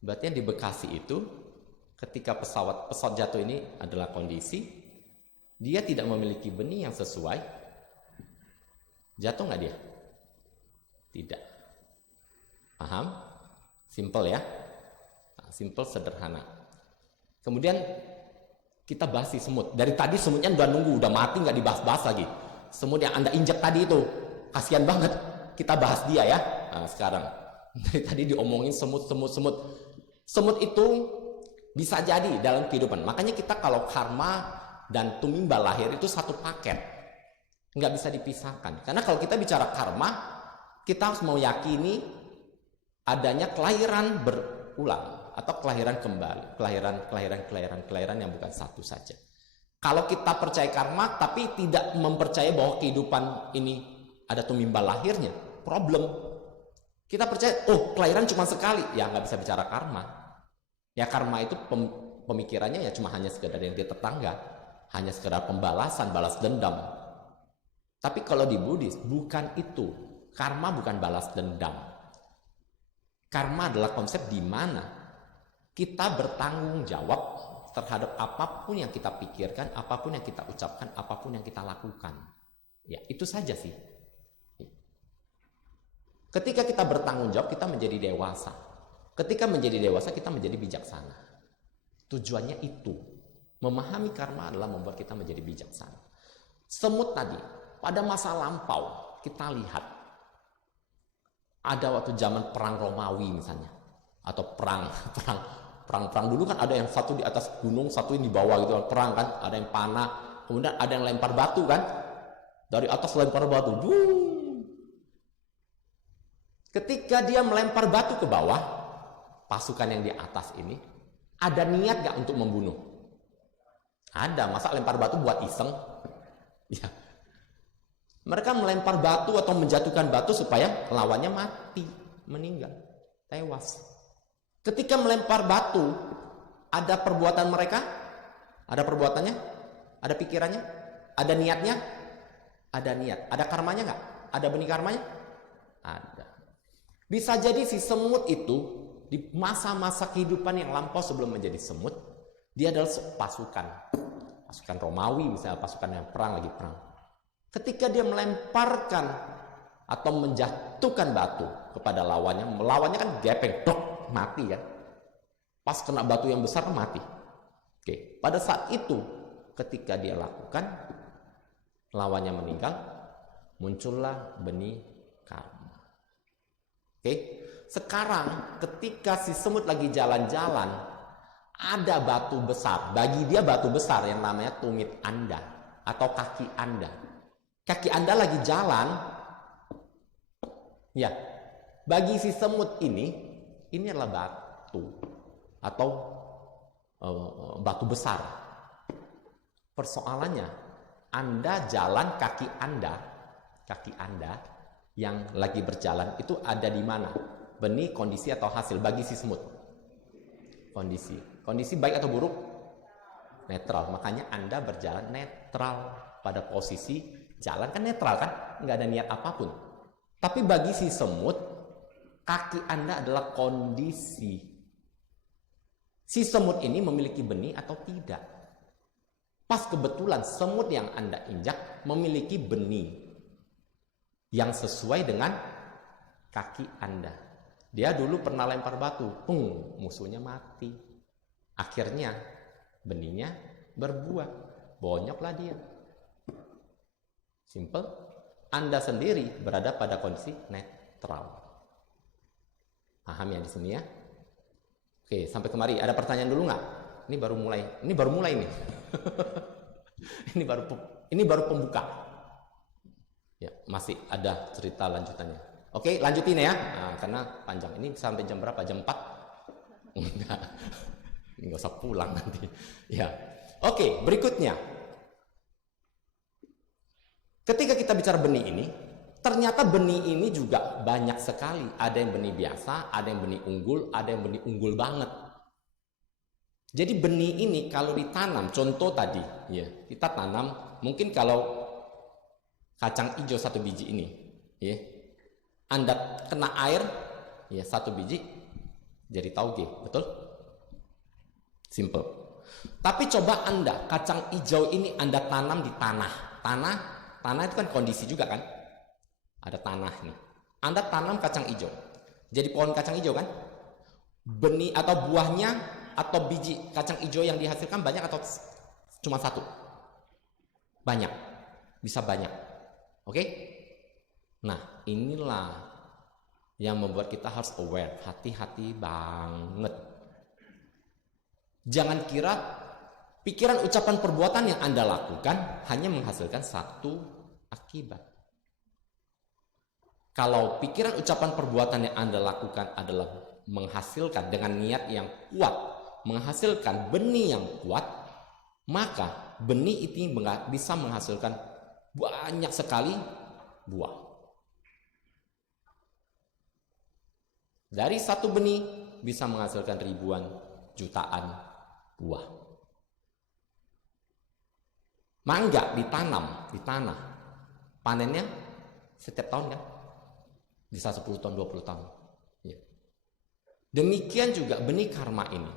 Berarti yang di Bekasi itu ketika pesawat jatuh ini adalah kondisi dia tidak memiliki benih yang sesuai. Jatuh nggak dia? Tidak. Paham? Simple ya? Nah, simple, sederhana. Kemudian kita bahas si semut. Dari tadi semutnya udah nunggu, udah mati, nggak dibahas-bahas lagi. Semut yang Anda injek tadi itu, kasihan banget. Kita bahas dia ya. Nah, sekarang dari tadi diomongin semut. Semut itu bisa jadi dalam kehidupan. Makanya kita kalau karma dan tumimbal lahir itu satu paket, nggak bisa dipisahkan. Karena kalau kita bicara karma, kita harus meyakini adanya kelahiran berulang atau kelahiran kembali, kelahiran yang bukan satu saja. Kalau kita percaya karma tapi tidak mempercayai bahwa kehidupan ini ada tumimbal lahirnya, problem. Kita percaya, oh kelahiran cuma sekali, ya nggak bisa bicara karma. Ya karma itu pemikirannya ya cuma hanya sekedar yang di tetangga, hanya sekedar pembalasan, balas dendam. Tapi kalau di Buddhis bukan itu, karma bukan balas dendam. Karma adalah konsep di mana kita bertanggung jawab terhadap apapun yang kita pikirkan, apapun yang kita ucapkan, apapun yang kita lakukan. Ya itu saja sih. Ketika kita bertanggung jawab, kita menjadi dewasa. Ketika menjadi dewasa, kita menjadi bijaksana. Tujuannya itu. Memahami karma adalah membuat kita menjadi bijaksana. Semut tadi, pada masa lampau, kita lihat. Ada waktu zaman perang Romawi misalnya. Atau perang dulu kan ada yang satu di atas gunung, satu di bawah gitu. Perang kan, ada yang panah. Kemudian ada yang lempar batu kan. Dari atas lempar batu. Ketika dia melempar batu ke bawah, pasukan yang di atas ini ada niat gak untuk membunuh? Ada, masa lempar batu buat iseng? Ya. Mereka melempar batu atau menjatuhkan batu supaya lawannya mati, meninggal, tewas. Ketika melempar batu, ada perbuatan mereka? Ada perbuatannya? Ada pikirannya? Ada niatnya? Ada niat. Ada karmanya gak? Ada benih karmanya? Ada. Bisa jadi si semut itu di masa-masa kehidupan yang lampau sebelum menjadi semut, dia adalah pasukan Romawi misalnya, pasukan yang lagi perang. Ketika dia melemparkan atau menjatuhkan batu kepada lawannya kan gepeng, dok, mati kan. Pas kena batu yang besar mati. Oke, pada saat itu ketika dia lakukan, lawannya meninggal, muncullah benih karma. Oke. Sekarang ketika si semut lagi jalan-jalan, ada batu besar. Bagi dia batu besar yang namanya tumit Anda atau kaki Anda. Kaki Anda lagi jalan. Ya, bagi si semut ini adalah batu atau batu besar. Persoalannya, Anda jalan, kaki Anda yang lagi berjalan itu ada di mana? Benih, kondisi atau hasil bagi si semut? Kondisi. Kondisi baik atau buruk? Netral. Makanya Anda berjalan netral. Pada posisi jalan kan netral kan? Nggak ada niat apapun. Tapi bagi si semut, kaki Anda adalah kondisi. Si semut ini memiliki benih atau tidak? Pas kebetulan semut yang Anda injak memiliki benih yang sesuai dengan kaki Anda. Dia dulu pernah lempar batu, musuhnya mati. Akhirnya benihnya berbuah, bonyoklah dia. Simple. Anda sendiri berada pada kondisi netral. Paham ya di sini ya? Oke, sampai kemari. Ada pertanyaan dulu nggak? Ini baru mulai. Nih. ini baru pembuka. Ya, masih ada cerita lanjutannya. Oke, lanjutin ya. Nah, karena panjang. Ini sampai jam berapa? Jam 4? Enggak. Enggak usah pulang nanti. Ya. Oke, berikutnya. Ketika kita bicara benih ini, ternyata benih ini juga banyak sekali. Ada yang benih biasa, ada yang benih unggul, ada yang benih unggul banget. Jadi benih ini kalau ditanam, contoh tadi, ya, kita tanam, mungkin kalau kacang hijau 1 biji ini, ya, Anda kena air, ya 1 biji jadi tauge, betul? Simple. Tapi coba Anda, kacang hijau ini Anda tanam di tanah. Tanah itu kan kondisi juga kan? Ada tanah nih. Anda tanam kacang hijau. Jadi pohon kacang hijau kan? Benih atau buahnya atau biji kacang hijau yang dihasilkan banyak atau cuma 1? Banyak. Bisa banyak. Oke? Nah, inilah yang membuat kita harus aware, hati-hati banget. Jangan kira pikiran, ucapan, perbuatan yang Anda lakukan hanya menghasilkan 1 akibat. Kalau pikiran, ucapan, perbuatan yang Anda lakukan adalah menghasilkan dengan niat yang kuat, menghasilkan benih yang kuat, maka benih itu bisa menghasilkan banyak sekali buah. Dari 1 benih bisa menghasilkan ribuan, jutaan buah. Mangga ditanam di tanah, panennya setiap tahun kan? Bisa 10 tahun, 20 tahun. Ya. Demikian juga benih karma ini.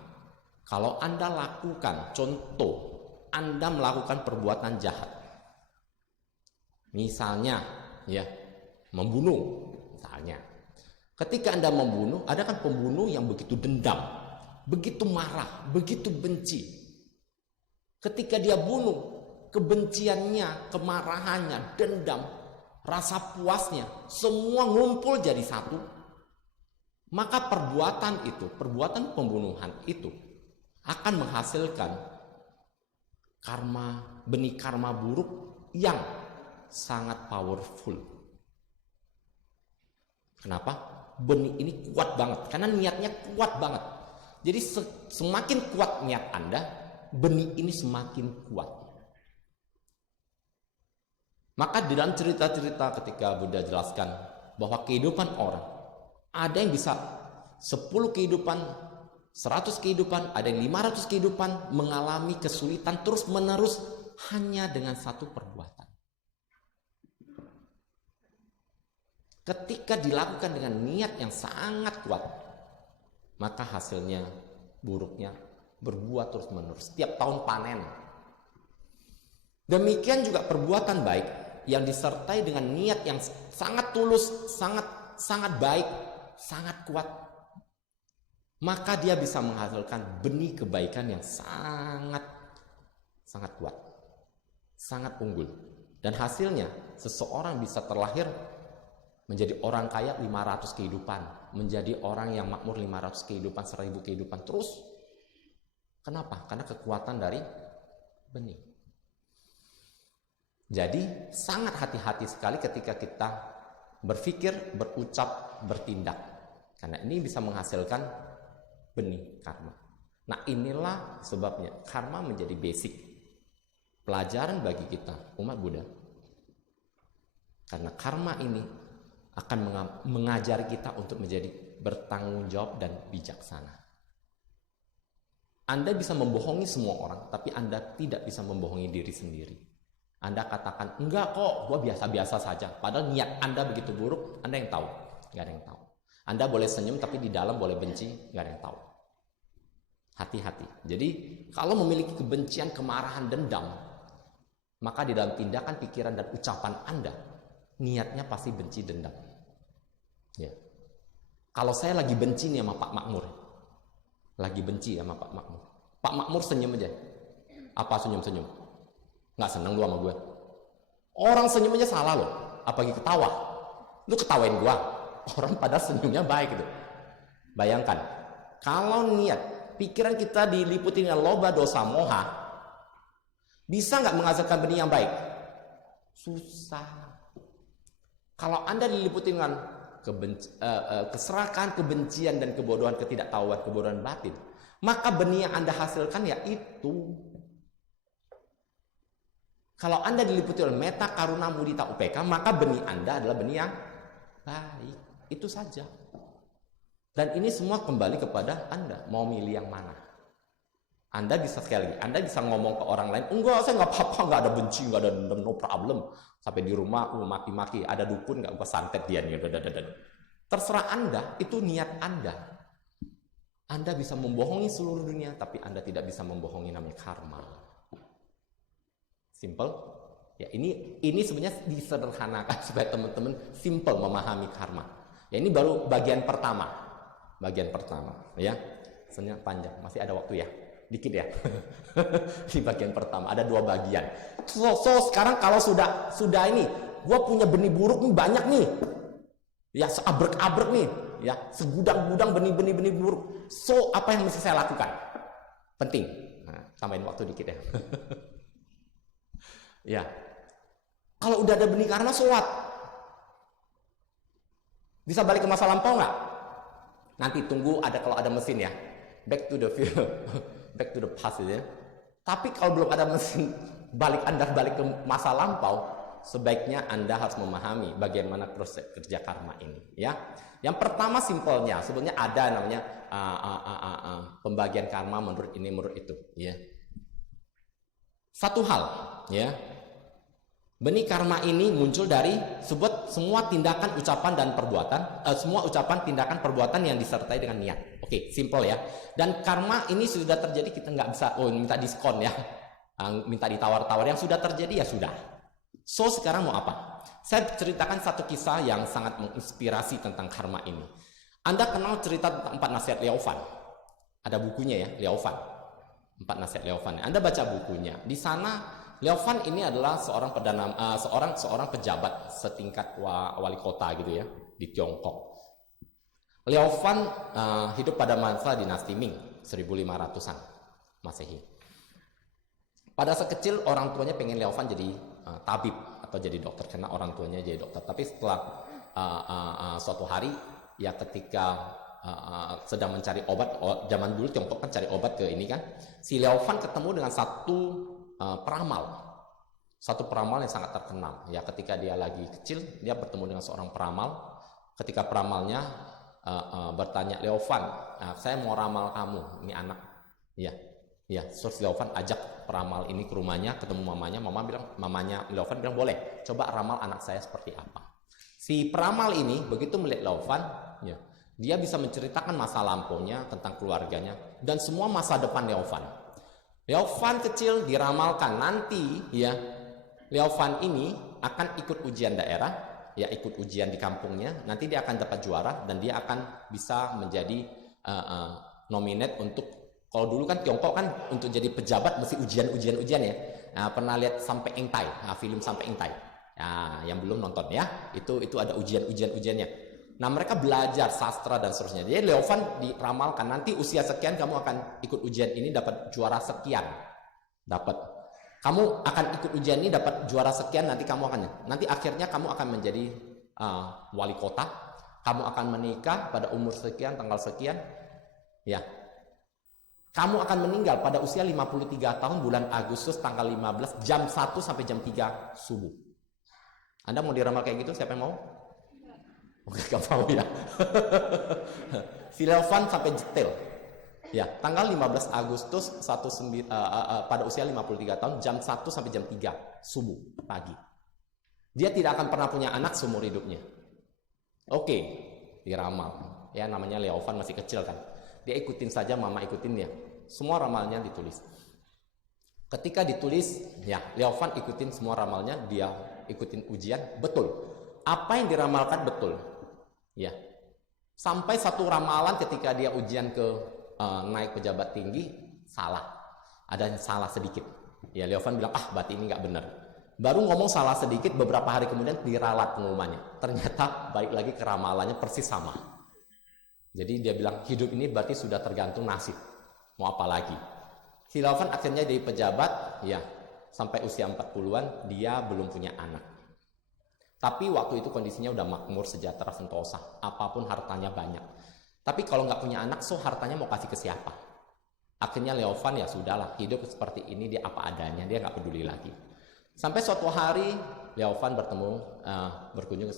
Kalau Anda lakukan, contoh, Anda melakukan perbuatan jahat. Misalnya, ya, membunuh, misalnya. Ketika Anda membunuh, ada kan pembunuh yang begitu dendam, begitu marah, begitu benci. Ketika dia bunuh, kebenciannya, kemarahannya, dendam, rasa puasnya, semua ngumpul jadi 1. Maka perbuatan itu, perbuatan pembunuhan itu akan menghasilkan karma, benih karma buruk yang sangat powerful. Kenapa? Benih ini kuat banget karena niatnya kuat banget. Jadi semakin kuat niat Anda, benih ini semakin kuat. Maka di dalam cerita-cerita ketika Buddha jelaskan bahwa kehidupan orang, ada yang bisa 10 kehidupan, 100 kehidupan, ada yang 500 kehidupan mengalami kesulitan terus menerus hanya dengan 1 perbuatan. Ketika dilakukan dengan niat yang sangat kuat, maka hasilnya, buruknya berbuah terus menerus. Setiap tahun panen. Demikian juga perbuatan baik yang disertai dengan niat yang sangat tulus, sangat baik, sangat kuat, maka dia bisa menghasilkan benih kebaikan yang sangat kuat, sangat unggul. Dan hasilnya seseorang bisa terlahir menjadi orang kaya 500 kehidupan, menjadi orang yang makmur 500 kehidupan, 1000 kehidupan terus. Kenapa? Karena kekuatan dari benih. Jadi sangat hati-hati sekali ketika kita berpikir, berucap, bertindak. Karena ini bisa menghasilkan benih karma. Nah, inilah sebabnya karma menjadi basic pelajaran bagi kita umat Buddha. Karena karma ini akan mengajari kita untuk menjadi bertanggung jawab dan bijaksana. Anda bisa membohongi semua orang, tapi Anda tidak bisa membohongi diri sendiri. Anda katakan, enggak kok, gua biasa-biasa saja. Padahal niat Anda begitu buruk, Anda yang tahu. Nggak ada yang tahu. Anda boleh senyum, tapi di dalam boleh benci, nggak ada yang tahu. Hati-hati. Jadi, kalau memiliki kebencian, kemarahan, dendam, maka di dalam tindakan, pikiran, dan ucapan Anda, niatnya pasti benci, dendam. Ya. Kalau saya lagi benci nih sama Pak Makmur, lagi benci sama Pak Makmur. Pak Makmur senyum aja. Apa senyum-senyum? Nggak seneng lu sama gue. Orang senyum aja salah loh. Apalagi ketawa. Lu ketawain gue. Orang pada senyumnya baik gitu. Bayangkan. Kalau niat, pikiran kita diliputi dengan loba, dosa, moha, bisa nggak menghasilkan benih yang baik? Susah. Kalau Anda diliputi dengan keserakan, kebencian, dan kebodohan, ketidaktahuan, kebodohan batin, maka benih yang Anda hasilkan ya itu. Kalau Anda diliputi oleh meta, karuna, mudita, upeka, maka benih Anda adalah benih yang baik. Itu saja. Dan ini semua kembali kepada Anda, mau milih yang mana. Anda bisa sekali lagi, Anda bisa ngomong ke orang lain, enggak, saya nggak apa-apa, nggak ada benci, nggak ada dendam, no problem. Sampai di rumah, maki-maki, ada dukun nggak, gua santet dia nih, terserah Anda, itu niat Anda. Anda bisa membohongi seluruh dunia, tapi Anda tidak bisa membohongi namanya karma. Simple. Ya, ini sebenarnya disederhanakan supaya teman-teman simple memahami karma. Ya, ini baru bagian pertama. Bagian pertama, ya. Sebenarnya panjang, masih ada waktu ya. Dikit ya. Di bagian pertama ada 2 bagian. So sekarang kalau sudah ini, gua punya benih buruk nih banyak nih. Ya, seabrek-abrek nih, ya, segudang-gudang benih-benih buruk. So, apa yang mesti saya lakukan? Penting. Nah, tambahin waktu dikit ya. Ya. Kalau udah ada benih karma, so what? Bisa balik ke masa lampau nggak? Nanti tunggu kalau ada mesin ya. Back to the back to the past ya. Tapi kalau belum ada mesin Anda balik ke masa lampau, sebaiknya Anda harus memahami bagaimana proses kerja karma ini, ya. Yang pertama simpelnya, sebenarnya ada namanya pembagian karma menurut ini, menurut itu, ya. Satu hal, ya. Benih karma ini muncul dari semua tindakan, ucapan, dan perbuatan, semua ucapan, tindakan, perbuatan yang disertai dengan niat. Oke, simpel ya. Dan karma ini sudah terjadi, kita nggak bisa minta diskon ya, minta ditawar-tawar. Yang sudah terjadi ya sudah. So, sekarang mau apa? Saya ceritakan satu kisah yang sangat menginspirasi tentang karma ini. Anda kenal cerita tentang 4 nasihat Leovan? Ada bukunya ya, Leovan. 4 nasihat Leovan. Anda baca bukunya. Di sana Leovan ini adalah seorang pejabat setingkat wali kota gitu ya di Tiongkok. Leovan hidup pada masa dinasti Ming 1500-an Masehi. Pada sekecil orang tuanya pengen Leovan jadi tabib atau jadi dokter karena orang tuanya jadi dokter. Tapi setelah suatu hari ya ketika sedang mencari obat, zaman dulu Tiongkok kan cari obat ke ini kan, si Leovan ketemu dengan satu peramal yang sangat terkenal ya. Ketika dia lagi kecil, dia bertemu dengan seorang peramal. Ketika peramalnya bertanya, Leovan, saya mau ramal kamu, ini anak ya. Terus Leovan ajak peramal ini ke rumahnya, ketemu mamanya Leovan bilang, boleh coba ramal anak saya seperti apa. Si peramal ini begitu melihat Leovan, ya, dia bisa menceritakan masa lampaunya, tentang keluarganya, dan semua masa depan Leovan. Leovan kecil diramalkan nanti ya, Leovan ini akan ikut ujian daerah, ya ikut ujian di kampungnya, nanti dia akan dapat juara dan dia akan bisa menjadi nominate untuk, kalau dulu kan Tiongkok kan untuk jadi pejabat mesti ujian ya. Nah, pernah lihat Sampai Engtai, film Sampai Engtai. Nah, yang belum nonton ya, itu ada ujiannya. Nah, mereka belajar sastra dan seterusnya. Jadi Leovan diramalkan nanti usia sekian kamu akan ikut ujian ini dapat juara sekian. Kamu akan ikut ujian ini dapat juara sekian, nanti akhirnya kamu akan menjadi wali kota. Kamu akan menikah pada umur sekian, tanggal sekian. Ya. Kamu akan meninggal pada usia 53 tahun bulan Agustus tanggal 15 jam 1 sampai jam 3 subuh. Anda mau diramal kayak gitu? Siapa yang mau? Gak tahu ya. Si Leovan sampai detail. Ya, tanggal 15 Agustus pada usia 53 tahun, jam 1 sampai jam 3 subuh pagi. Dia tidak akan pernah punya anak seumur hidupnya. Oke, diramal. Ya, namanya Leovan masih kecil kan. Dia ikutin saja, mama ikutin dia. Semua ramalnya ditulis. Ketika ditulis, ya Leovan ikutin semua ramalnya, dia ikutin ujian, betul. Apa yang diramalkan betul. Ya. Sampai satu ramalan ketika dia ujian naik pejabat tinggi, salah. Ada yang salah sedikit. Ya, Leovan bilang, berarti ini nggak benar. Baru ngomong salah sedikit, beberapa hari kemudian diralat pengumumannya. Ternyata balik lagi ke ramalannya persis sama. Jadi dia bilang, hidup ini berarti sudah tergantung nasib. Mau apa lagi? Si Leovan akhirnya jadi pejabat, ya, sampai usia 40-an, dia belum punya anak. Tapi waktu itu kondisinya udah makmur, sejahtera, sentosa. Apapun hartanya banyak. Tapi kalau nggak punya anak, hartanya mau kasih ke siapa? Akhirnya Leovan, ya sudahlah, hidup seperti ini, dia apa adanya, dia nggak peduli lagi. Sampai suatu hari, Leovan berkunjung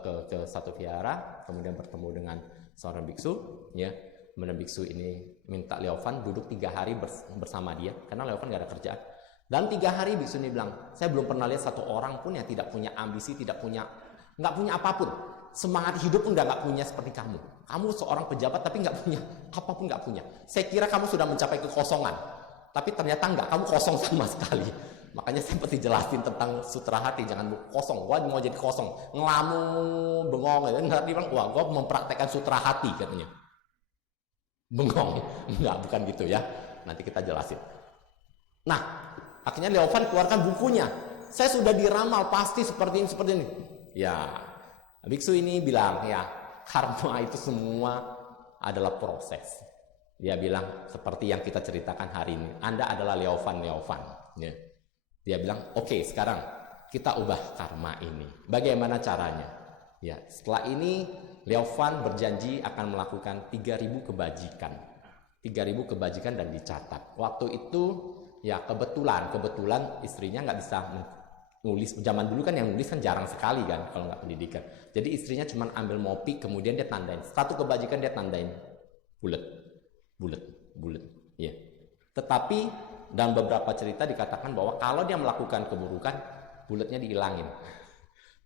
ke satu vihara, kemudian bertemu dengan seorang biksu, ya. Kemudian biksu ini minta Leovan duduk 3 hari bersama dia, karena Leovan gak ada kerjaan. Dan 3 hari biksu ini bilang, saya belum pernah lihat satu orang pun yang tidak punya ambisi, nggak punya apapun. Semangat hidup pun nggak punya seperti kamu. Kamu seorang pejabat tapi nggak punya apapun, nggak punya. Saya kira kamu sudah mencapai kekosongan, tapi ternyata nggak, kamu kosong sama sekali. Makanya saya seperti jelasin tentang sutra hati, jangan kosong. Wah, mau jadi kosong, ngelamun, bengong. Dia bilang, wah, gue mempraktekkan sutra hati katanya. Bengong, enggak, bukan gitu ya. Nanti kita jelasin. Nah, akhirnya Leovan keluarkan bukunya. Saya sudah diramal pasti seperti ini. Ya, biksu ini bilang, ya, karma itu semua adalah proses. Dia bilang seperti yang kita ceritakan hari ini. Anda adalah Leovan. Ya. Dia bilang, oke, sekarang kita ubah karma ini. Bagaimana caranya? Ya, setelah ini Leovan berjanji akan melakukan 3.000 kebajikan. 3.000 kebajikan dan dicatat. Waktu itu, ya kebetulan istrinya nggak bisa nulis. Zaman dulu kan yang nulis kan jarang sekali kan kalau nggak pendidikan. Jadi istrinya cuma ambil mopi, kemudian dia tandain. Satu kebajikan dia tandain bulat. Ya. Tetapi dalam beberapa cerita dikatakan bahwa kalau dia melakukan keburukan, bulatnya dihilangin.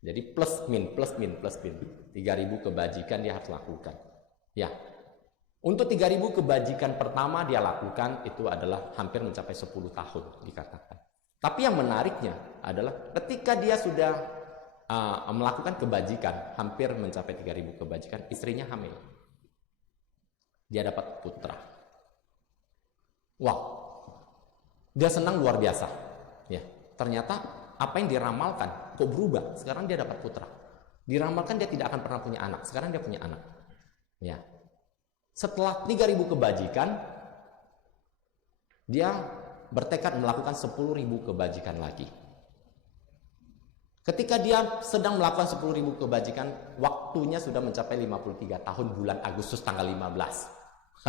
Jadi plus min. 3.000 kebajikan dia harus lakukan. Ya. Untuk 3.000 kebajikan pertama dia lakukan itu adalah hampir mencapai 10 tahun dikatakan. Tapi yang menariknya adalah ketika dia sudah melakukan kebajikan, hampir mencapai 3.000 kebajikan, istrinya hamil. Dia dapat putra. Wow. Dia senang luar biasa. Ya, ternyata apa yang diramalkan kok berubah. Sekarang dia dapat putra. Diramalkan dia tidak akan pernah punya anak. Sekarang dia punya anak. Ya. Setelah 3.000 kebajikan, dia bertekad melakukan 10.000 kebajikan lagi. Ketika dia sedang melakukan 10.000 kebajikan, waktunya sudah mencapai 53 tahun bulan Agustus tanggal 15.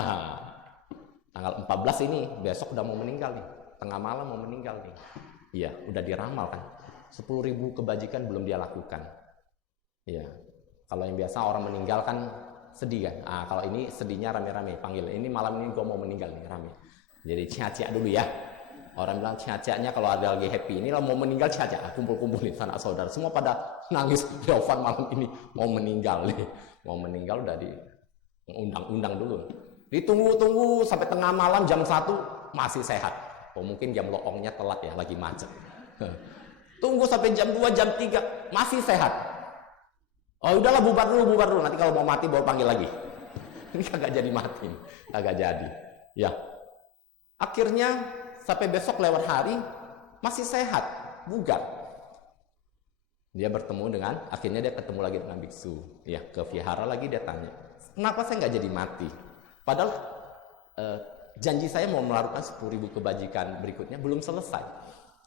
Tanggal 14 ini besok udah mau meninggal nih. Tengah malam mau meninggal nih. Iya, udah diramal kan. 10.000 kebajikan belum dia lakukan. Iya. Kalau yang biasa orang meninggal kan sedih kan. Kalau ini sedihnya rame-rame panggil. Ini malam ini gue mau meninggal nih, rame. Jadi cia-cia dulu ya. Orang bilang cia-cianya kalau ada lagi happy. Ini mau meninggal cia-cia, kumpul-kumpulin sanak saudara. Semua pada nangis. Leovan malam ini mau meninggal nih. Mau meninggal udah diundang-undang dulu. Ditunggu-tunggu sampai tengah malam jam 1 masih sehat. Mungkin jam loongnya telat ya, lagi macet. Tunggu sampai jam 2, jam 3 masih sehat. Oh udahlah bubar dulu. Nanti kalau mau mati baru panggil lagi. Ini kagak jadi mati, kagak jadi. Ya. Akhirnya sampai besok lewat hari masih sehat, bugar. Dia akhirnya dia ketemu lagi dengan biksu. Ya, ke vihara lagi dia tanya, kenapa saya nggak jadi mati? Padahal janji saya mau melakukan 10.000 kebajikan berikutnya belum selesai.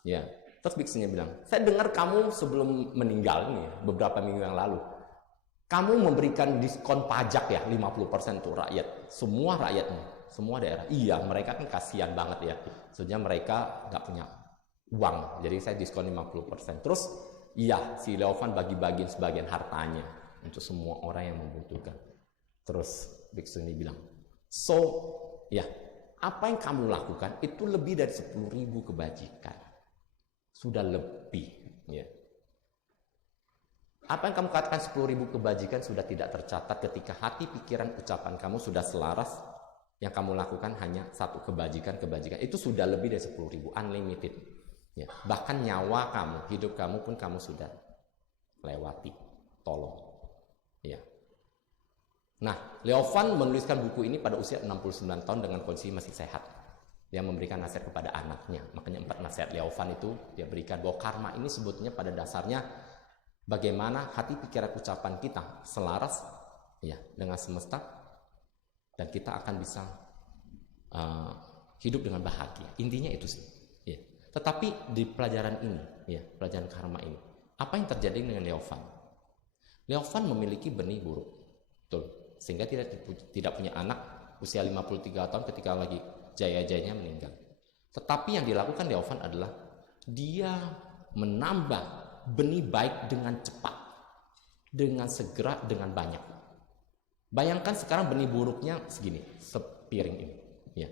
Ya. Terus biksunya bilang, saya dengar kamu sebelum meninggal nih, beberapa minggu yang lalu, kamu memberikan diskon pajak ya 50% untuk rakyat, semua rakyatnya, semua daerah. Iya, mereka kan kasihan banget ya. Soalnya mereka nggak punya uang, jadi saya diskon 50%. Terus iya, si Leovan bagi-bagiin sebagian hartanya. untuk semua orang yang membutuhkan. Terus biksu ini bilang, so ya, apa yang kamu lakukan itu lebih dari 10.000 kebajikan. Sudah lebih, ya. Apa yang kamu katakan 10.000 kebajikan sudah tidak tercatat ketika hati, pikiran, ucapan kamu sudah selaras. Yang kamu lakukan hanya satu kebajikan, itu sudah lebih dari 10.000, unlimited. Ya. Bahkan nyawa kamu, hidup kamu pun kamu sudah lewati. Tolong. Ya. Nah, Leovan menuliskan buku ini pada usia 69 tahun dengan kondisi masih sehat. Dia memberikan nasihat kepada anaknya. Makanya 4 nasihat Leovan itu dia berikan bahwa karma ini sebetulnya pada dasarnya bagaimana hati, pikiran, ucapan kita selaras ya dengan semesta, dan kita akan bisa hidup dengan bahagia. Intinya itu sih. Ya. Tetapi di pelajaran ini, ya pelajaran karma ini, apa yang terjadi dengan Leovan? Leovan memiliki benih buruk, betul, sehingga tidak punya anak usia 53 tahun ketika lagi jaya-jayanya meninggal. Tetapi yang dilakukan Leovan adalah dia menambah benih baik dengan cepat, dengan segera, dengan banyak. Bayangkan sekarang benih buruknya segini, sepiring ini. Ya.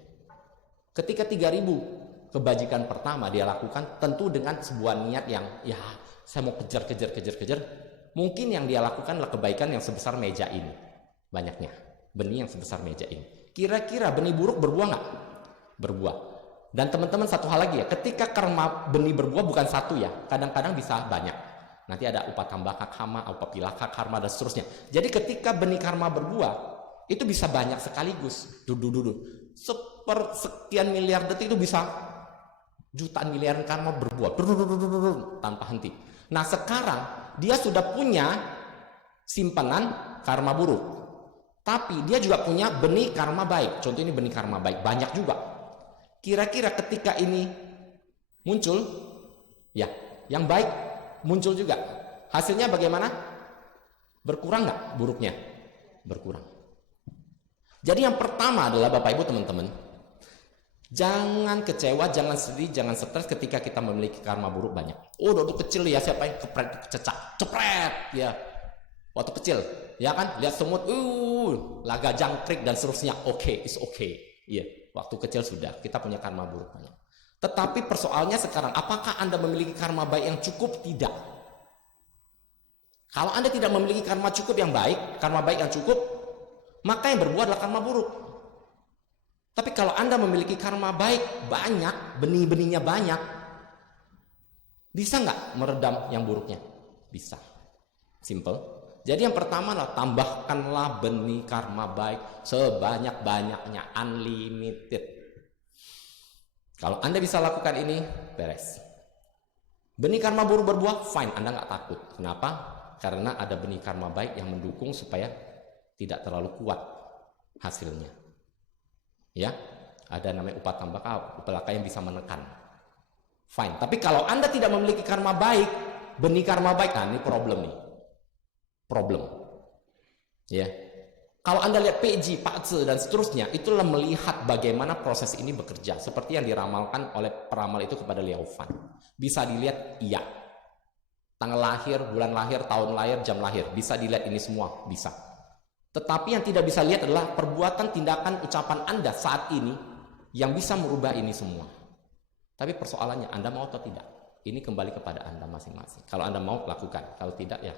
Ketika 3.000 kebajikan pertama dia lakukan, tentu dengan sebuah niat yang, ya saya mau kejar. Mungkin yang dia lakukan adalah kebaikan yang sebesar meja ini. Banyaknya, benih yang sebesar meja ini. Kira-kira benih buruk berbuah nggak? Berbuah. Dan teman-teman satu hal lagi ya, ketika karma benih berbuah bukan satu ya, kadang-kadang bisa banyak. Nanti ada upatambaka karma, upapilaka karma, dan seterusnya. Jadi ketika benih karma berbuah, itu bisa banyak sekaligus. Sekian miliar detik itu bisa jutaan miliaran karma berbuah tanpa henti. Nah sekarang dia sudah punya simpanan karma buruk, tapi dia juga punya benih karma baik. Contoh ini benih karma baik, banyak juga. Kira-kira ketika ini muncul, ya yang baik muncul juga. Hasilnya bagaimana? Berkurang nggak buruknya? Berkurang. Jadi yang pertama adalah Bapak Ibu teman-teman, jangan kecewa, jangan sedih, jangan stres ketika kita memiliki karma buruk banyak. Oh, waktu kecil ya siapa yang cepret ya. Waktu kecil, ya kan, lihat semut, laga jangkrik dan seterusnya. Oke, it's okay. Iya, waktu kecil sudah kita punya karma buruk banyak. Tetapi persoalannya sekarang, apakah Anda memiliki karma baik yang cukup? Tidak. Kalau Anda tidak memiliki karma baik yang cukup, maka yang berbuah adalah karma buruk. Tapi kalau Anda memiliki karma baik banyak, benih-benihnya banyak, bisa nggak meredam yang buruknya? Bisa. Simple. Jadi yang pertama adalah tambahkanlah benih karma baik sebanyak-banyaknya, unlimited. Kalau Anda bisa lakukan ini, beres. Benih karma buruk berbuah, fine, Anda nggak takut. Kenapa? Karena ada benih karma baik yang mendukung supaya tidak terlalu kuat hasilnya. Ya, ada namanya upatambaka yang bisa menekan. Fine. Tapi kalau Anda tidak memiliki karma baik, benih karma baik, nah ini problem nih. Problem. Ya. Kalau Anda lihat PG, Patse dan seterusnya, itulah melihat bagaimana proses ini bekerja, seperti yang diramalkan oleh peramal itu kepada Leovan. Bisa dilihat, iya. Tanggal lahir, bulan lahir, tahun lahir, jam lahir, bisa dilihat ini semua, bisa. Tetapi yang tidak bisa lihat adalah perbuatan, tindakan, ucapan Anda saat ini yang bisa merubah ini semua. Tapi persoalannya, Anda mau atau tidak? Ini kembali kepada Anda masing-masing. Kalau Anda mau, lakukan. Kalau tidak, ya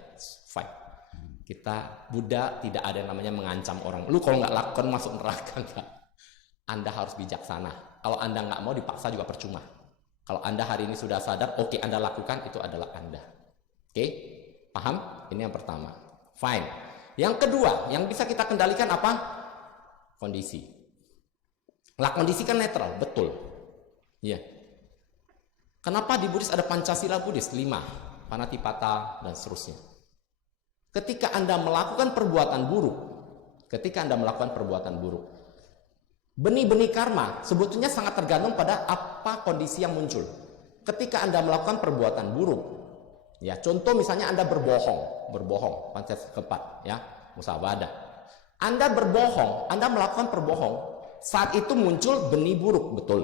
fine. Kita Buddha tidak ada yang namanya mengancam orang. Lu kalau nggak lakukan masuk neraka enggak. Anda harus bijaksana. Kalau Anda nggak mau dipaksa juga percuma. Kalau Anda hari ini sudah sadar, oke, Anda lakukan, itu adalah Anda. Oke? Paham? Ini yang pertama. Fine. Yang kedua, yang bisa kita kendalikan apa? Kondisi. Lah kondisi kan netral, betul. Iya. Kenapa di Buddhis ada Pancasila Buddhis? 5. Panatipata dan seterusnya. Ketika Anda melakukan perbuatan buruk, benih-benih karma sebetulnya sangat tergantung pada apa kondisi yang muncul. Ketika Anda melakukan perbuatan buruk, ya contoh misalnya Anda berbohong, Pancasila keempat, ya musabada. Anda berbohong, Anda melakukan perbohong, saat itu muncul benih buruk, betul.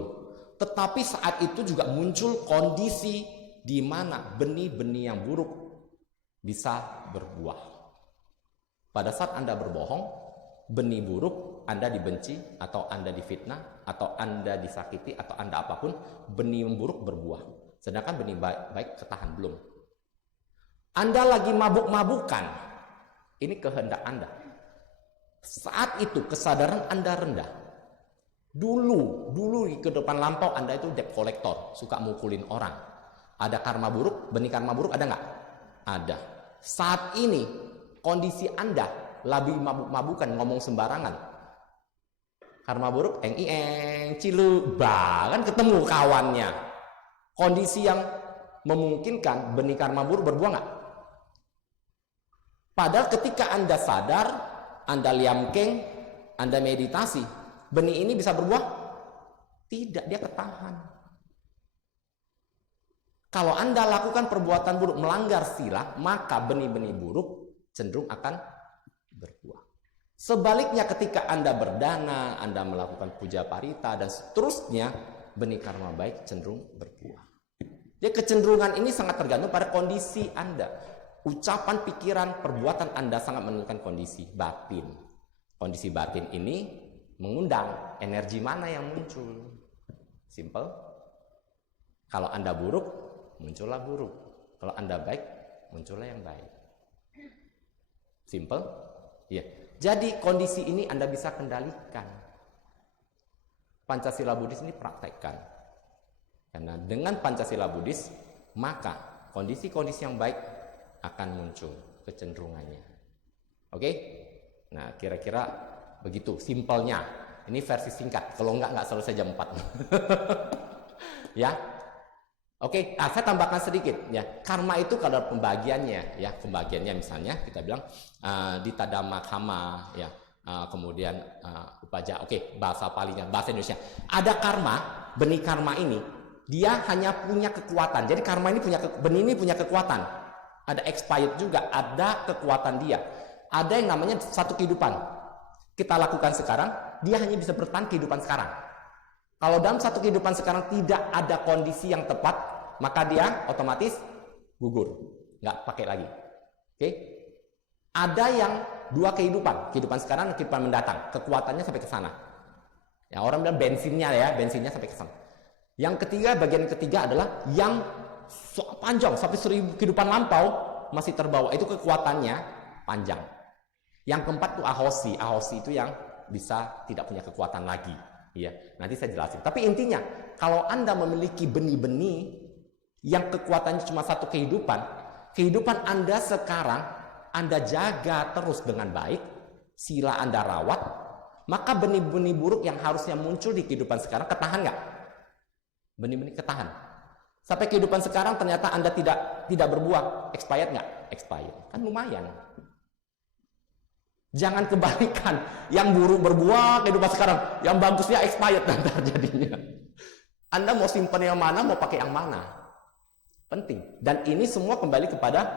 Tetapi saat itu juga muncul kondisi di mana benih-benih yang buruk bisa berbuah. Pada saat Anda berbohong, benih buruk, Anda dibenci, atau Anda difitnah, atau Anda disakiti, atau Anda apapun, benih buruk berbuah. Sedangkan benih baik ketahan belum. Anda lagi mabuk-mabukan, ini kehendak Anda. Saat itu kesadaran Anda rendah. Dulu ke depan lampau Anda itu debt collector, suka mukulin orang. Ada karma buruk, benih karma buruk ada nggak? Ada. Saat ini kondisi Anda lebih mabuk-mabukan, ngomong sembarangan. Karma buruk, cilu, bahkan ketemu kawannya. Kondisi yang memungkinkan benih karma buruk berbuah nggak? Padahal ketika Anda sadar, Anda liamkeng, Anda meditasi, benih ini bisa berbuah? Tidak, dia ketahan. Kalau Anda lakukan perbuatan buruk, melanggar sila, maka benih-benih buruk cenderung akan berbuah. Sebaliknya ketika Anda berdana, Anda melakukan puja parita, dan seterusnya, benih karma baik cenderung berbuah. Jadi kecenderungan ini sangat tergantung pada kondisi Anda. Ucapan, pikiran, perbuatan Anda sangat menentukan kondisi batin. Kondisi batin ini mengundang energi mana yang muncul. Simple. Kalau Anda buruk, muncullah buruk. Kalau Anda baik, muncullah yang baik. Simple. Ya. Jadi kondisi ini Anda bisa kendalikan. Pancasila Buddhis ini praktekkan. Karena dengan Pancasila Buddhis, maka kondisi-kondisi yang baik akan muncul kecenderungannya. Oke? Nah, kira-kira begitu simpelnya. Ini versi singkat. Kalau nggak selesai jam 4. Ya. Oke, saya tambahkan sedikit ya. Karma itu kalau pembagiannya ya, pembagiannya misalnya kita bilang di Tadama Kama ya, kemudian upaja. Oke, bahasa Palinya, bahasa Indonesia. Ada karma, benih karma ini dia hanya punya kekuatan. Jadi karma ini benih ini punya kekuatan. Ada expired juga, ada kekuatan dia. Ada yang namanya satu kehidupan. Kita lakukan sekarang, dia hanya bisa bertahan kehidupan sekarang. Kalau dalam satu kehidupan sekarang tidak ada kondisi yang tepat, maka dia otomatis gugur, nggak pakai lagi. Oke? Ada yang dua kehidupan sekarang dan kehidupan mendatang, kekuatannya sampai ke sana. Ya, orang bilang bensinnya sampai ke sana. Yang ketiga, bagian ketiga adalah yang panjang sampai 1000 kehidupan lampau masih terbawa, itu kekuatannya panjang. Yang keempat itu ahosi itu yang bisa tidak punya kekuatan lagi. Ya, nanti saya jelasin. Tapi intinya, kalau Anda memiliki benih-benih yang kekuatannya cuma satu kehidupan Anda sekarang Anda jaga terus dengan baik, sila Anda rawat, maka benih-benih buruk yang harusnya muncul di kehidupan sekarang ketahan nggak? Benih-benih ketahan. Sampai kehidupan sekarang ternyata Anda tidak berbuah, expired nggak? Expired. Kan lumayan. Jangan kebalikan, yang buruk berbuah kehidupan sekarang, yang bagusnya expired nanti jadinya. Anda mau simpan yang mana, mau pakai yang mana? Penting. Dan ini semua kembali kepada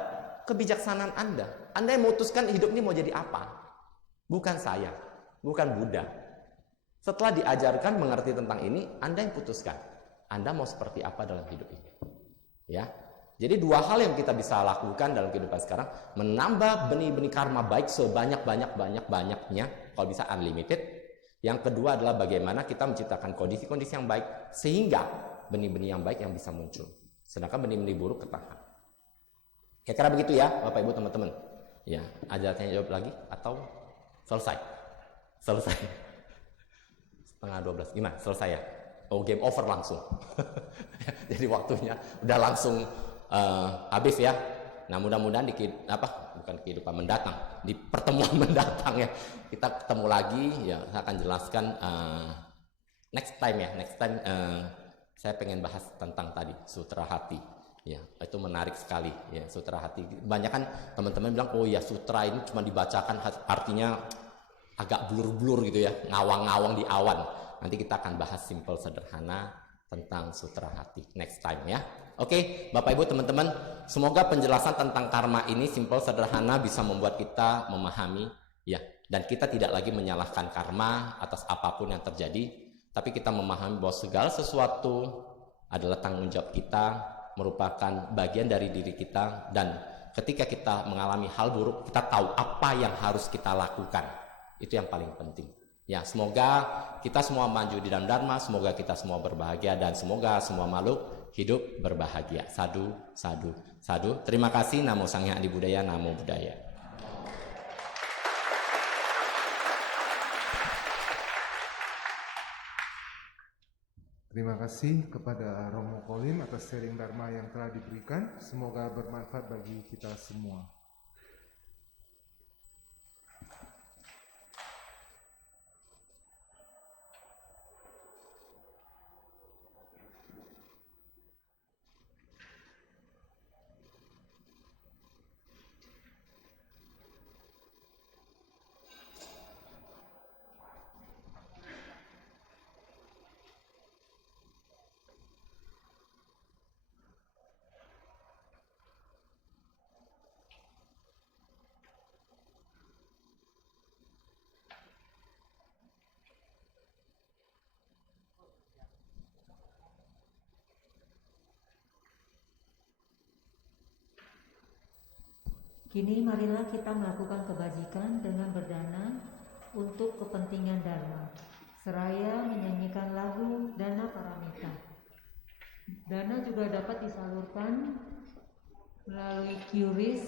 kebijaksanaan Anda. Anda yang memutuskan hidup ini mau jadi apa? Bukan saya, bukan Buddha. Setelah diajarkan mengerti tentang ini, Anda yang putuskan. Anda mau seperti apa dalam hidup ini? Ya. Jadi dua hal yang kita bisa lakukan dalam kehidupan sekarang, menambah benih-benih karma baik sebanyak-banyaknya, kalau bisa unlimited. Yang kedua adalah bagaimana kita menciptakan kondisi-kondisi yang baik sehingga benih-benih yang baik yang bisa muncul. Sedangkan benih-benih buruk ketahan. Kira-kira begitu ya, Bapak Ibu teman-teman. Ya, ada tanya jawab lagi atau selesai? Selesai. 11:30. Gimana? Selesai ya? Oh, game over langsung. Jadi waktunya udah langsung habis ya. Nah, mudah-mudahan bukan kehidupan mendatang, di pertemuan mendatang ya, kita ketemu lagi ya. Saya akan jelaskan next time ya. Next time saya pengen bahas tentang tadi sutra hati. Ya, itu menarik sekali ya, sutra hati. Banyak kan teman-teman bilang, oh ya sutra ini cuma dibacakan artinya agak blur-blur gitu ya, ngawang-ngawang di awan. Nanti kita akan bahas simple sederhana tentang sutra hati next time ya. Oke, Bapak Ibu teman-teman, semoga penjelasan tentang karma ini simple sederhana bisa membuat kita memahami ya, dan kita tidak lagi menyalahkan karma atas apapun yang terjadi, tapi kita memahami bahwa segala sesuatu adalah tanggung jawab kita, merupakan bagian dari diri kita, dan ketika kita mengalami hal buruk, kita tahu apa yang harus kita lakukan. Itu yang paling penting. Ya, semoga kita semua maju di dalam Dharma, semoga kita semua berbahagia, dan semoga semua makhluk hidup berbahagia. Sadu, sadu, sadu. Terima kasih. Namo Sang Hyang Adi Budaya, Namo Buddhaya. Terima kasih kepada Romo Kolim atas sharing Dharma yang telah diberikan. Semoga bermanfaat bagi kita semua. Kini marilah kita melakukan kebajikan dengan berdana untuk kepentingan Dharma, seraya menyanyikan lagu Dana Paramita. Dana juga dapat disalurkan melalui QRIS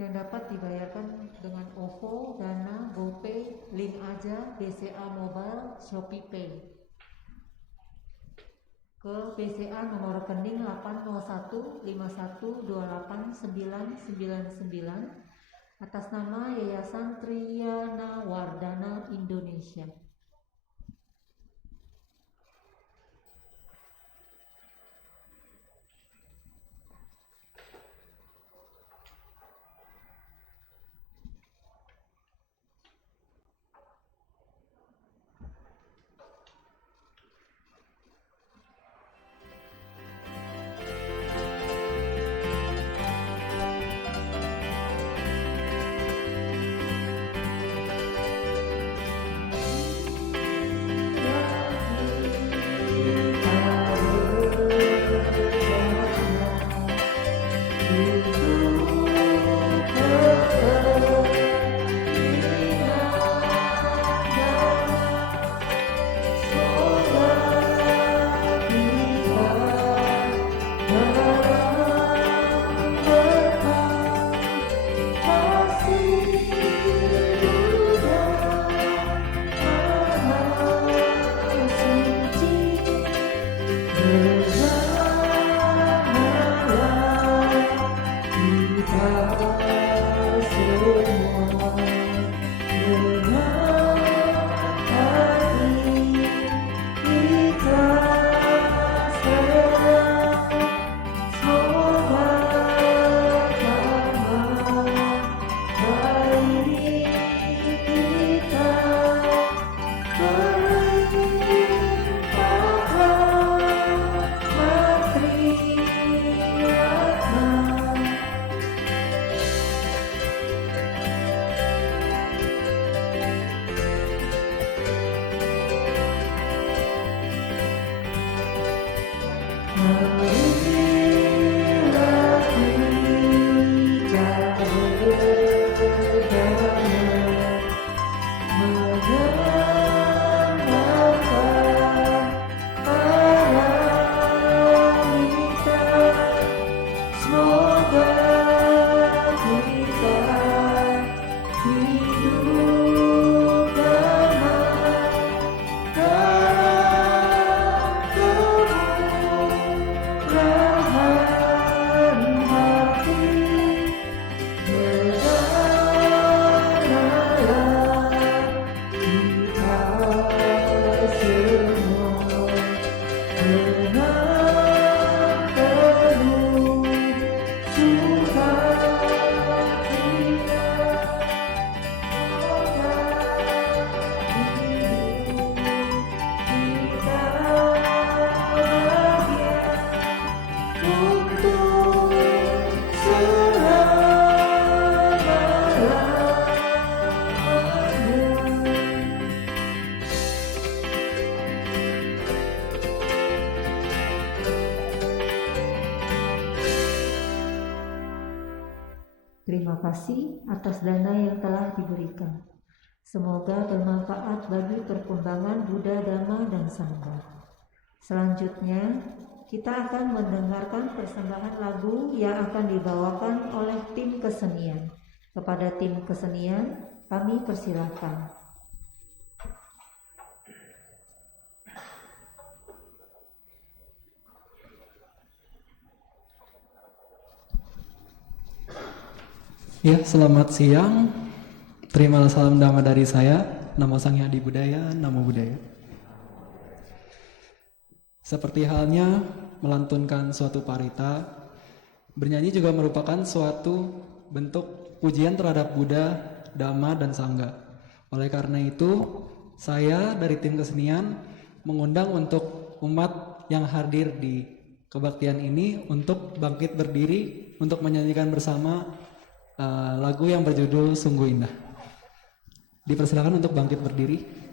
yang dapat dibayarkan dengan OVO, Dana, GoPay, Link Aja, BCA Mobile, Shopee Pay. Ke BCA nomor rekening 80151289999 atas nama Yayasan Triyana Wardana Indonesia. Terima kasih atas dana yang telah diberikan. Semoga bermanfaat bagi perkembangan Buddha, Dhamma, dan Sangha. Selanjutnya, kita akan mendengarkan persembahan lagu yang akan dibawakan oleh tim kesenian. Kepada tim kesenian, kami persilahkan. Ya, selamat siang. Terimalah salam dhamma dari saya. Namo Sang Hyang Adi Budaya, Namo Buddhaya. Seperti halnya melantunkan suatu parita, bernyanyi juga merupakan suatu bentuk pujian terhadap Buddha, Dhamma, dan Sangha. Oleh karena itu, saya dari tim kesenian mengundang untuk umat yang hadir di kebaktian ini untuk bangkit berdiri untuk menyanyikan bersama lagu yang berjudul Sungguh Indah. Dipersilakan untuk bangkit berdiri.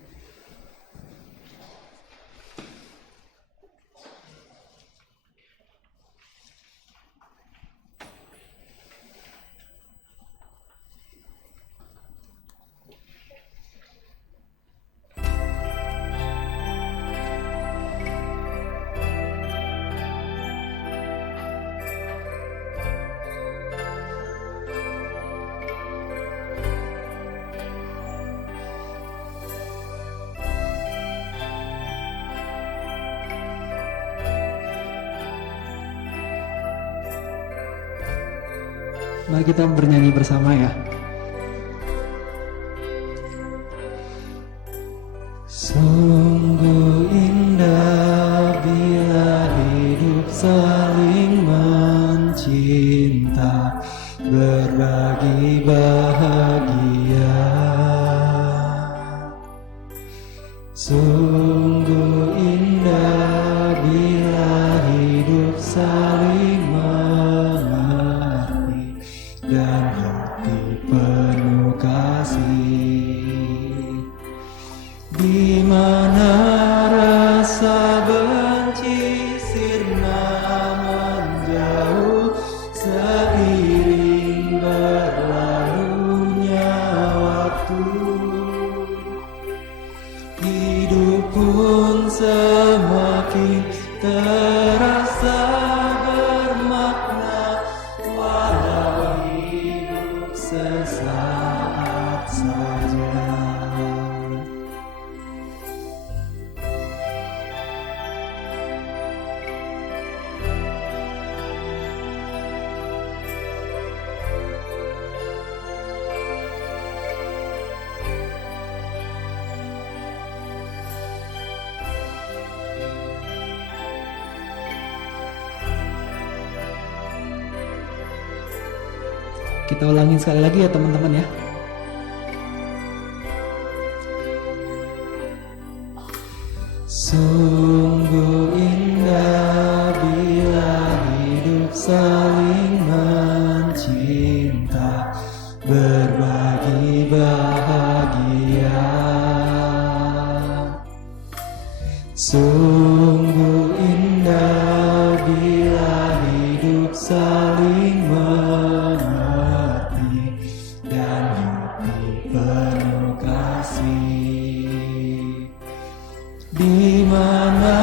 Mari kita bernyanyi bersama ya. Sungguh indah bila hidup saling mencinta, berbagi bahagia. Sungguh indah bila hidup saling mengerti dan hati penuh kasih. Di mana rasa benci sirna menjauh seiring berlalunya waktu, hidup pun semakin terasa bermakna, walau hidup sesaat saja. Kita ulangin sekali lagi ya teman-teman ya. Sungguh indah bila hidup saling mencinta, berbagi bahagia. Sungguh indah bila hidup saling mengerti dan hati penuh kasih. Di mana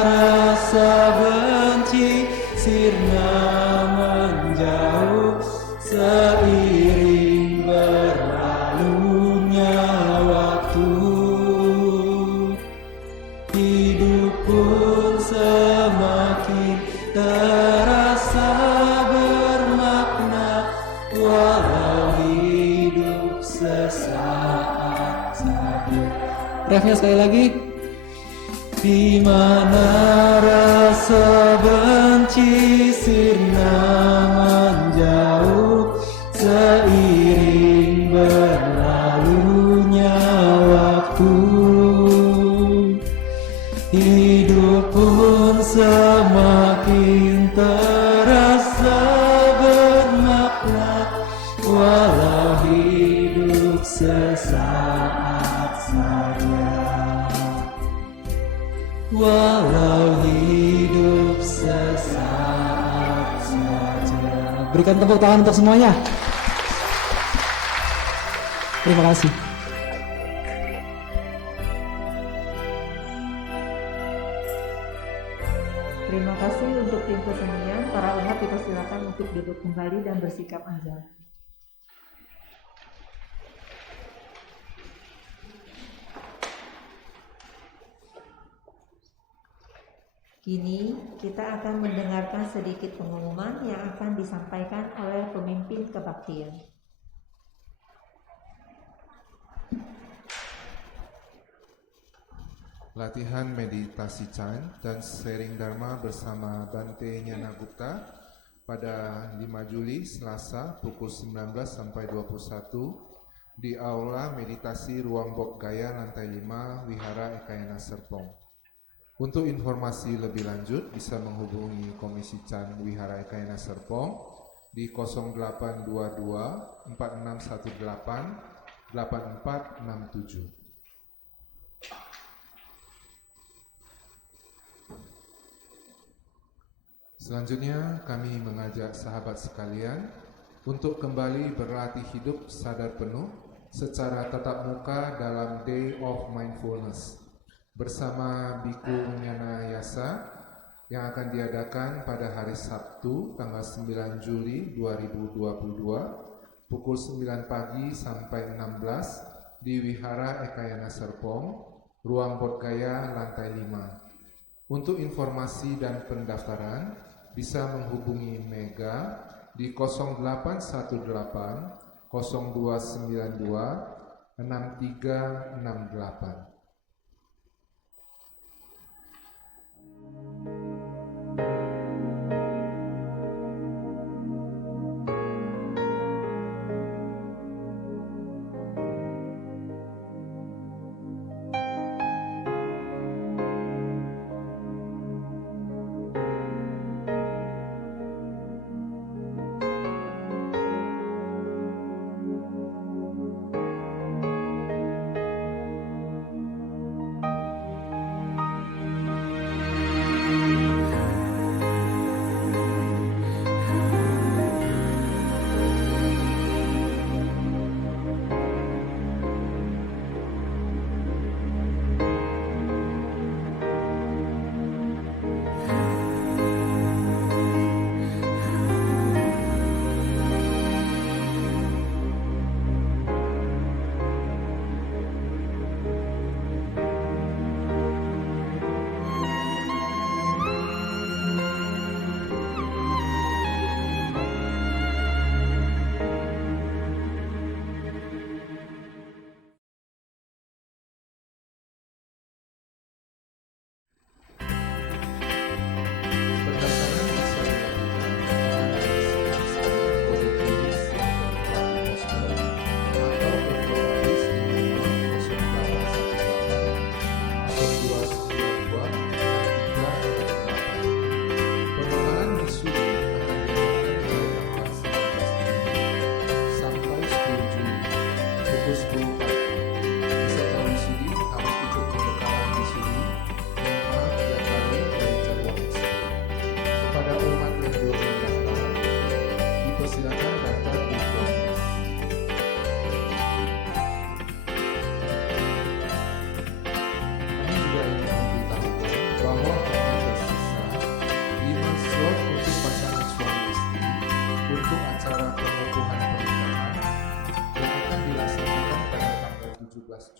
rasa benci sirna menjauh seiring berlalunya waktu, hidup pun semakin terasa bermakna, walau hidup sesaat saja. Refnya sekali lagi. Di mana rasa benci sirna menjauh seiring berlalunya waktu, hidup pun semakin terasa bermakna, walau hidup sesaat saja. Walau hidup sesaat saja. Berikan tepuk tangan untuk semuanya. Terima kasih. Terima kasih untuk tim kesenian. Para umat dipersilakan untuk duduk kembali dan bersikap azan. Kini kita akan mendengarkan sedikit pengumuman yang akan disampaikan oleh pemimpin kebaktian. Latihan meditasi Chan dan sharing Dharma bersama Bante Nyana Gupta pada 5 Juli Selasa pukul 19 sampai 21 di Aula Meditasi Ruang Bodh Gaya lantai 5 Wihara Ekayana Serpong. Untuk informasi lebih lanjut bisa menghubungi Komisi Chan Wihara Ekayana Serpong di 0822 4618 8467. Selanjutnya kami mengajak sahabat sekalian untuk kembali berlatih hidup sadar penuh secara tatap muka dalam Day of Mindfulness bersama Biku Nyana Yasa yang akan diadakan pada hari Sabtu tanggal 9 Juli 2022 pukul 9 pagi sampai 16 di Wihara Ekayana Serpong, Ruang Bodh Gaya lantai 5. Untuk informasi dan pendaftaran bisa menghubungi Mega di 0818 0292 6368.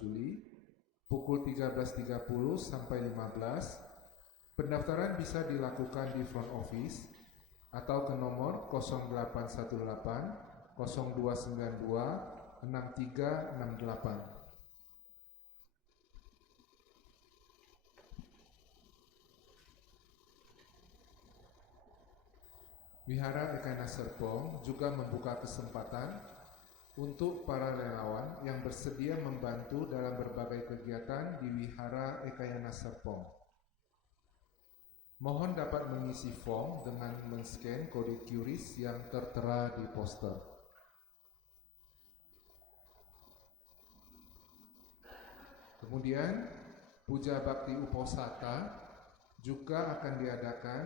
Juli pukul 13.30 sampai 15. Pendaftaran bisa dilakukan di front office atau ke nomor 0818 0292 6368. Wihara Ekayana Serpong juga membuka kesempatan untuk para relawan yang bersedia membantu dalam berbagai kegiatan di Wihara Ekayana Serpong. Mohon dapat mengisi form dengan men-scan kode QRIS yang tertera di poster. Kemudian, Puja Bakti Uposatha juga akan diadakan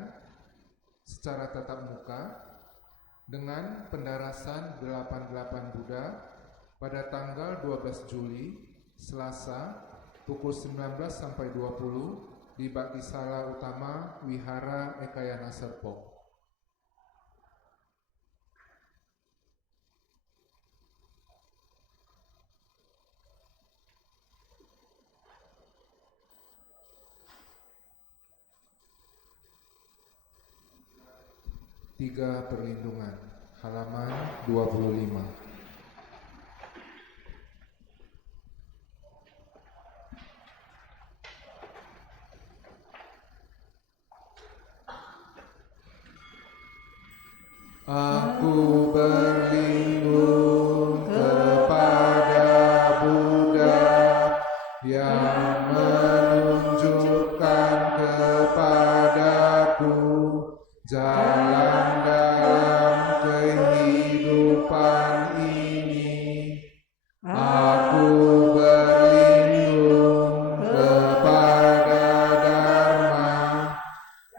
secara tatap muka dengan pendarasan 88 Buddha pada tanggal 12 Juli, Selasa, pukul 19 sampai 20 di Baktisala Utama Wihara Ekayana Serpong. Tiga Perlindungan, halaman 25. Aku berlindung kepada Buddha yang menunjukkan kepadaku jalan dalam kehidupan ini. Aku berlindung kepada Dharma,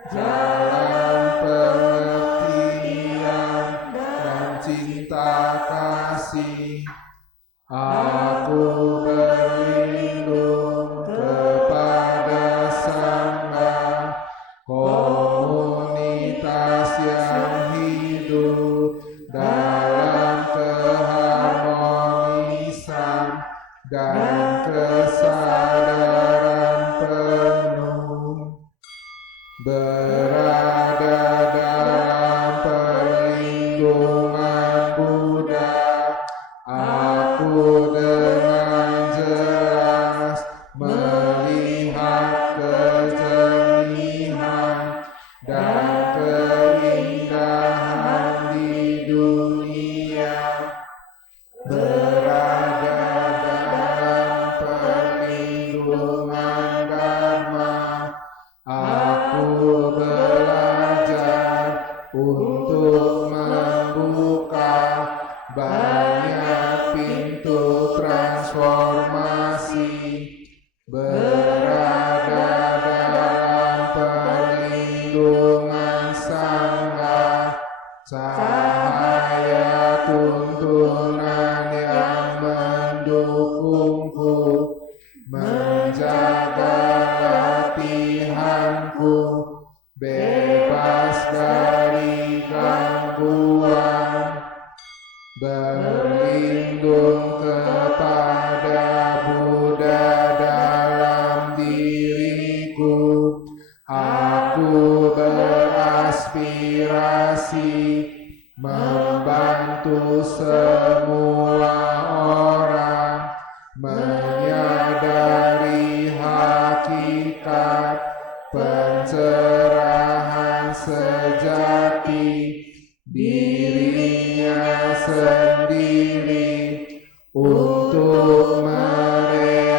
jalan pengertian dan cinta kasih. Aku berlindung kepada Sangha, komunitas yang hidup dalam keharmonisan dan kesadaran penuh. Berada dalam perlindungan Buddha, aku dengan jelas melihat kejernihan dan keindahan di dunia. Berada dalam perlindungan Dharma, aku belajar untuk membuka banyak pintu transformasi. Berada dalam perlindungan Sangha, cahaya tuntunan yang mendukungku, menjaga latihanku bebas dari gangguan. Berlindung kepada Buddha dalam diriku, aku beraspirasi membantu semua orang menyadari hakikat pencerahan sejati dirinya sendiri untuk merealisasi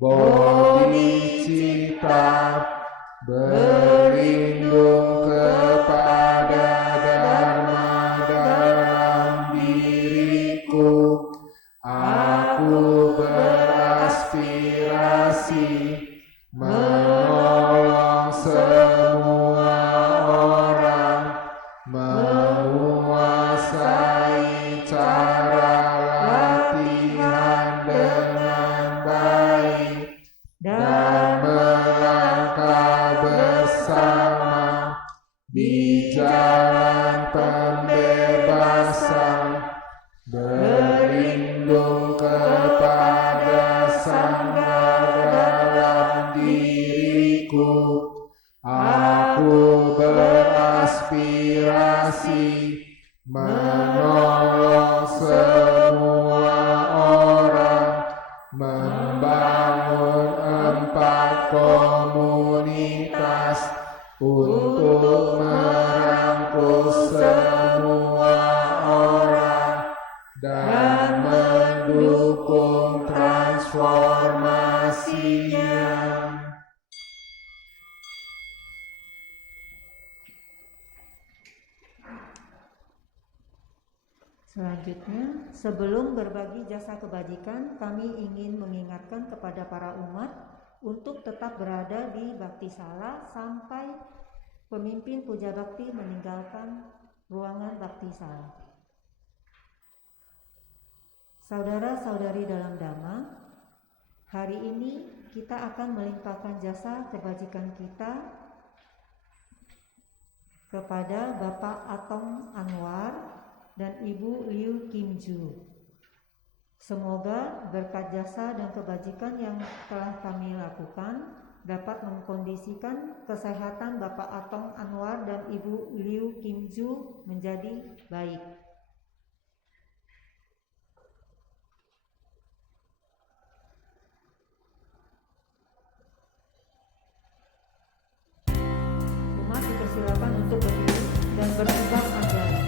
bodhicitta. Berlindung kepada Dharma dalam diriku, aku beraspirasi menolong semua orang, menguasai cara latihan dengan baik, dan melangkah bersama di jalan pembebasan. Berlindung kepada Sangha dalam diriku, aku beraspirasi menolong semua orang, membangun 4 komunitas untuk merangkul semua orang dan mendukung transformasinya. Selanjutnya, sebelum berbagi jasa kebajikan, kami ingin mengingatkan kepada para umat untuk tetap berada di Baktisala sampai pemimpin puja bakti meninggalkan ruangan Baktisala. Saudara-saudari dalam Dhamma, hari ini kita akan melimpahkan jasa kebajikan kita kepada Bapak Atong Anwar dan Ibu Liu Kim Ju. Semoga berkat jasa dan kebajikan yang telah kami lakukan dapat mengkondisikan kesehatan Bapak Atong Anwar dan Ibu Liu Kim Ju menjadi baik. Umat dipersilakan untuk berdiri dan berpegang ajaran.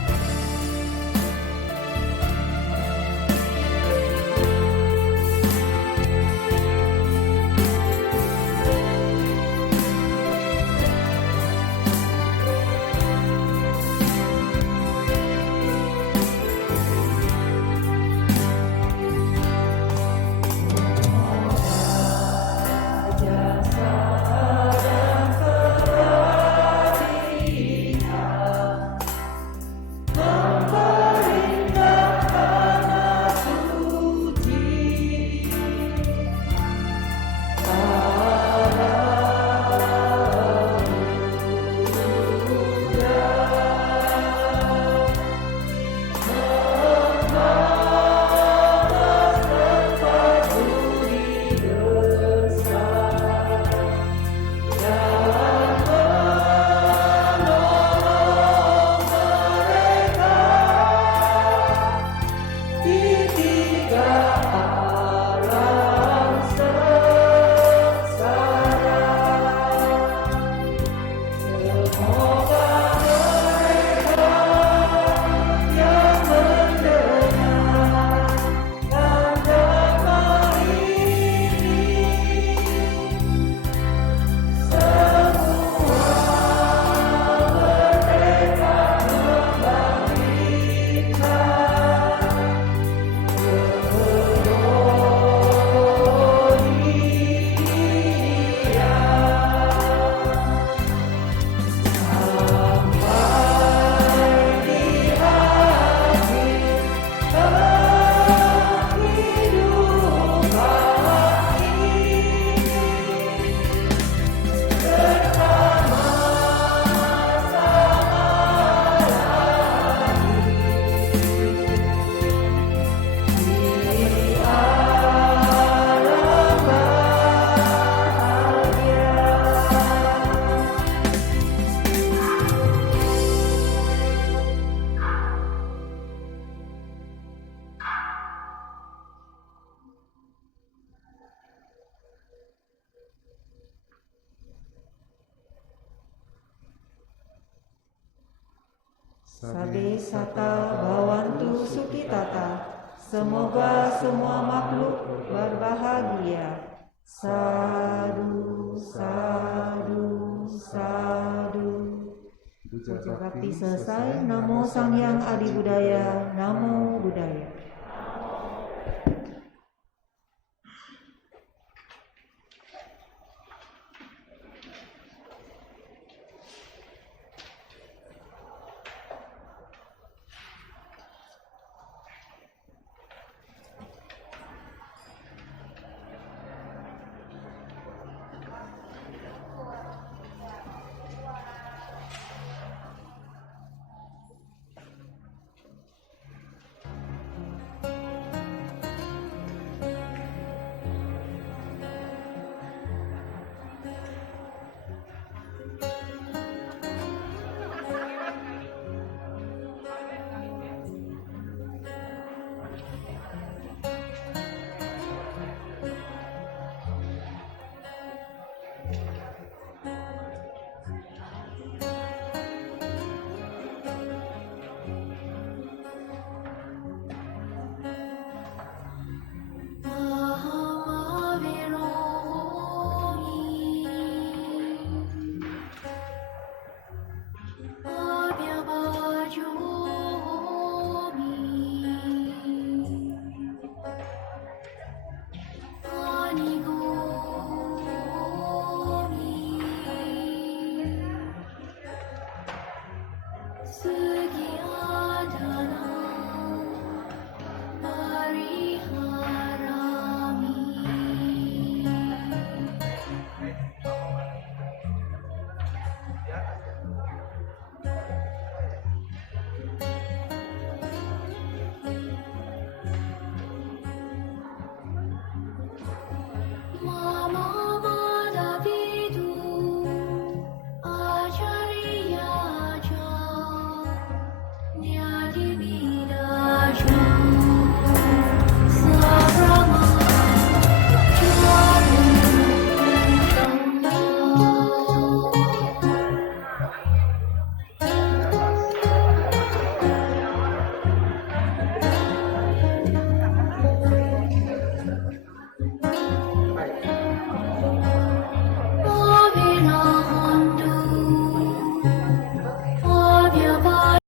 Sabe sata bawantu sukitata. Semoga semua makhluk berbahagia. Sadu, sadu, sadu. Puja bakti selesai. Namo Sang Hyang Adi Budaya. Namo Buddhaya. more.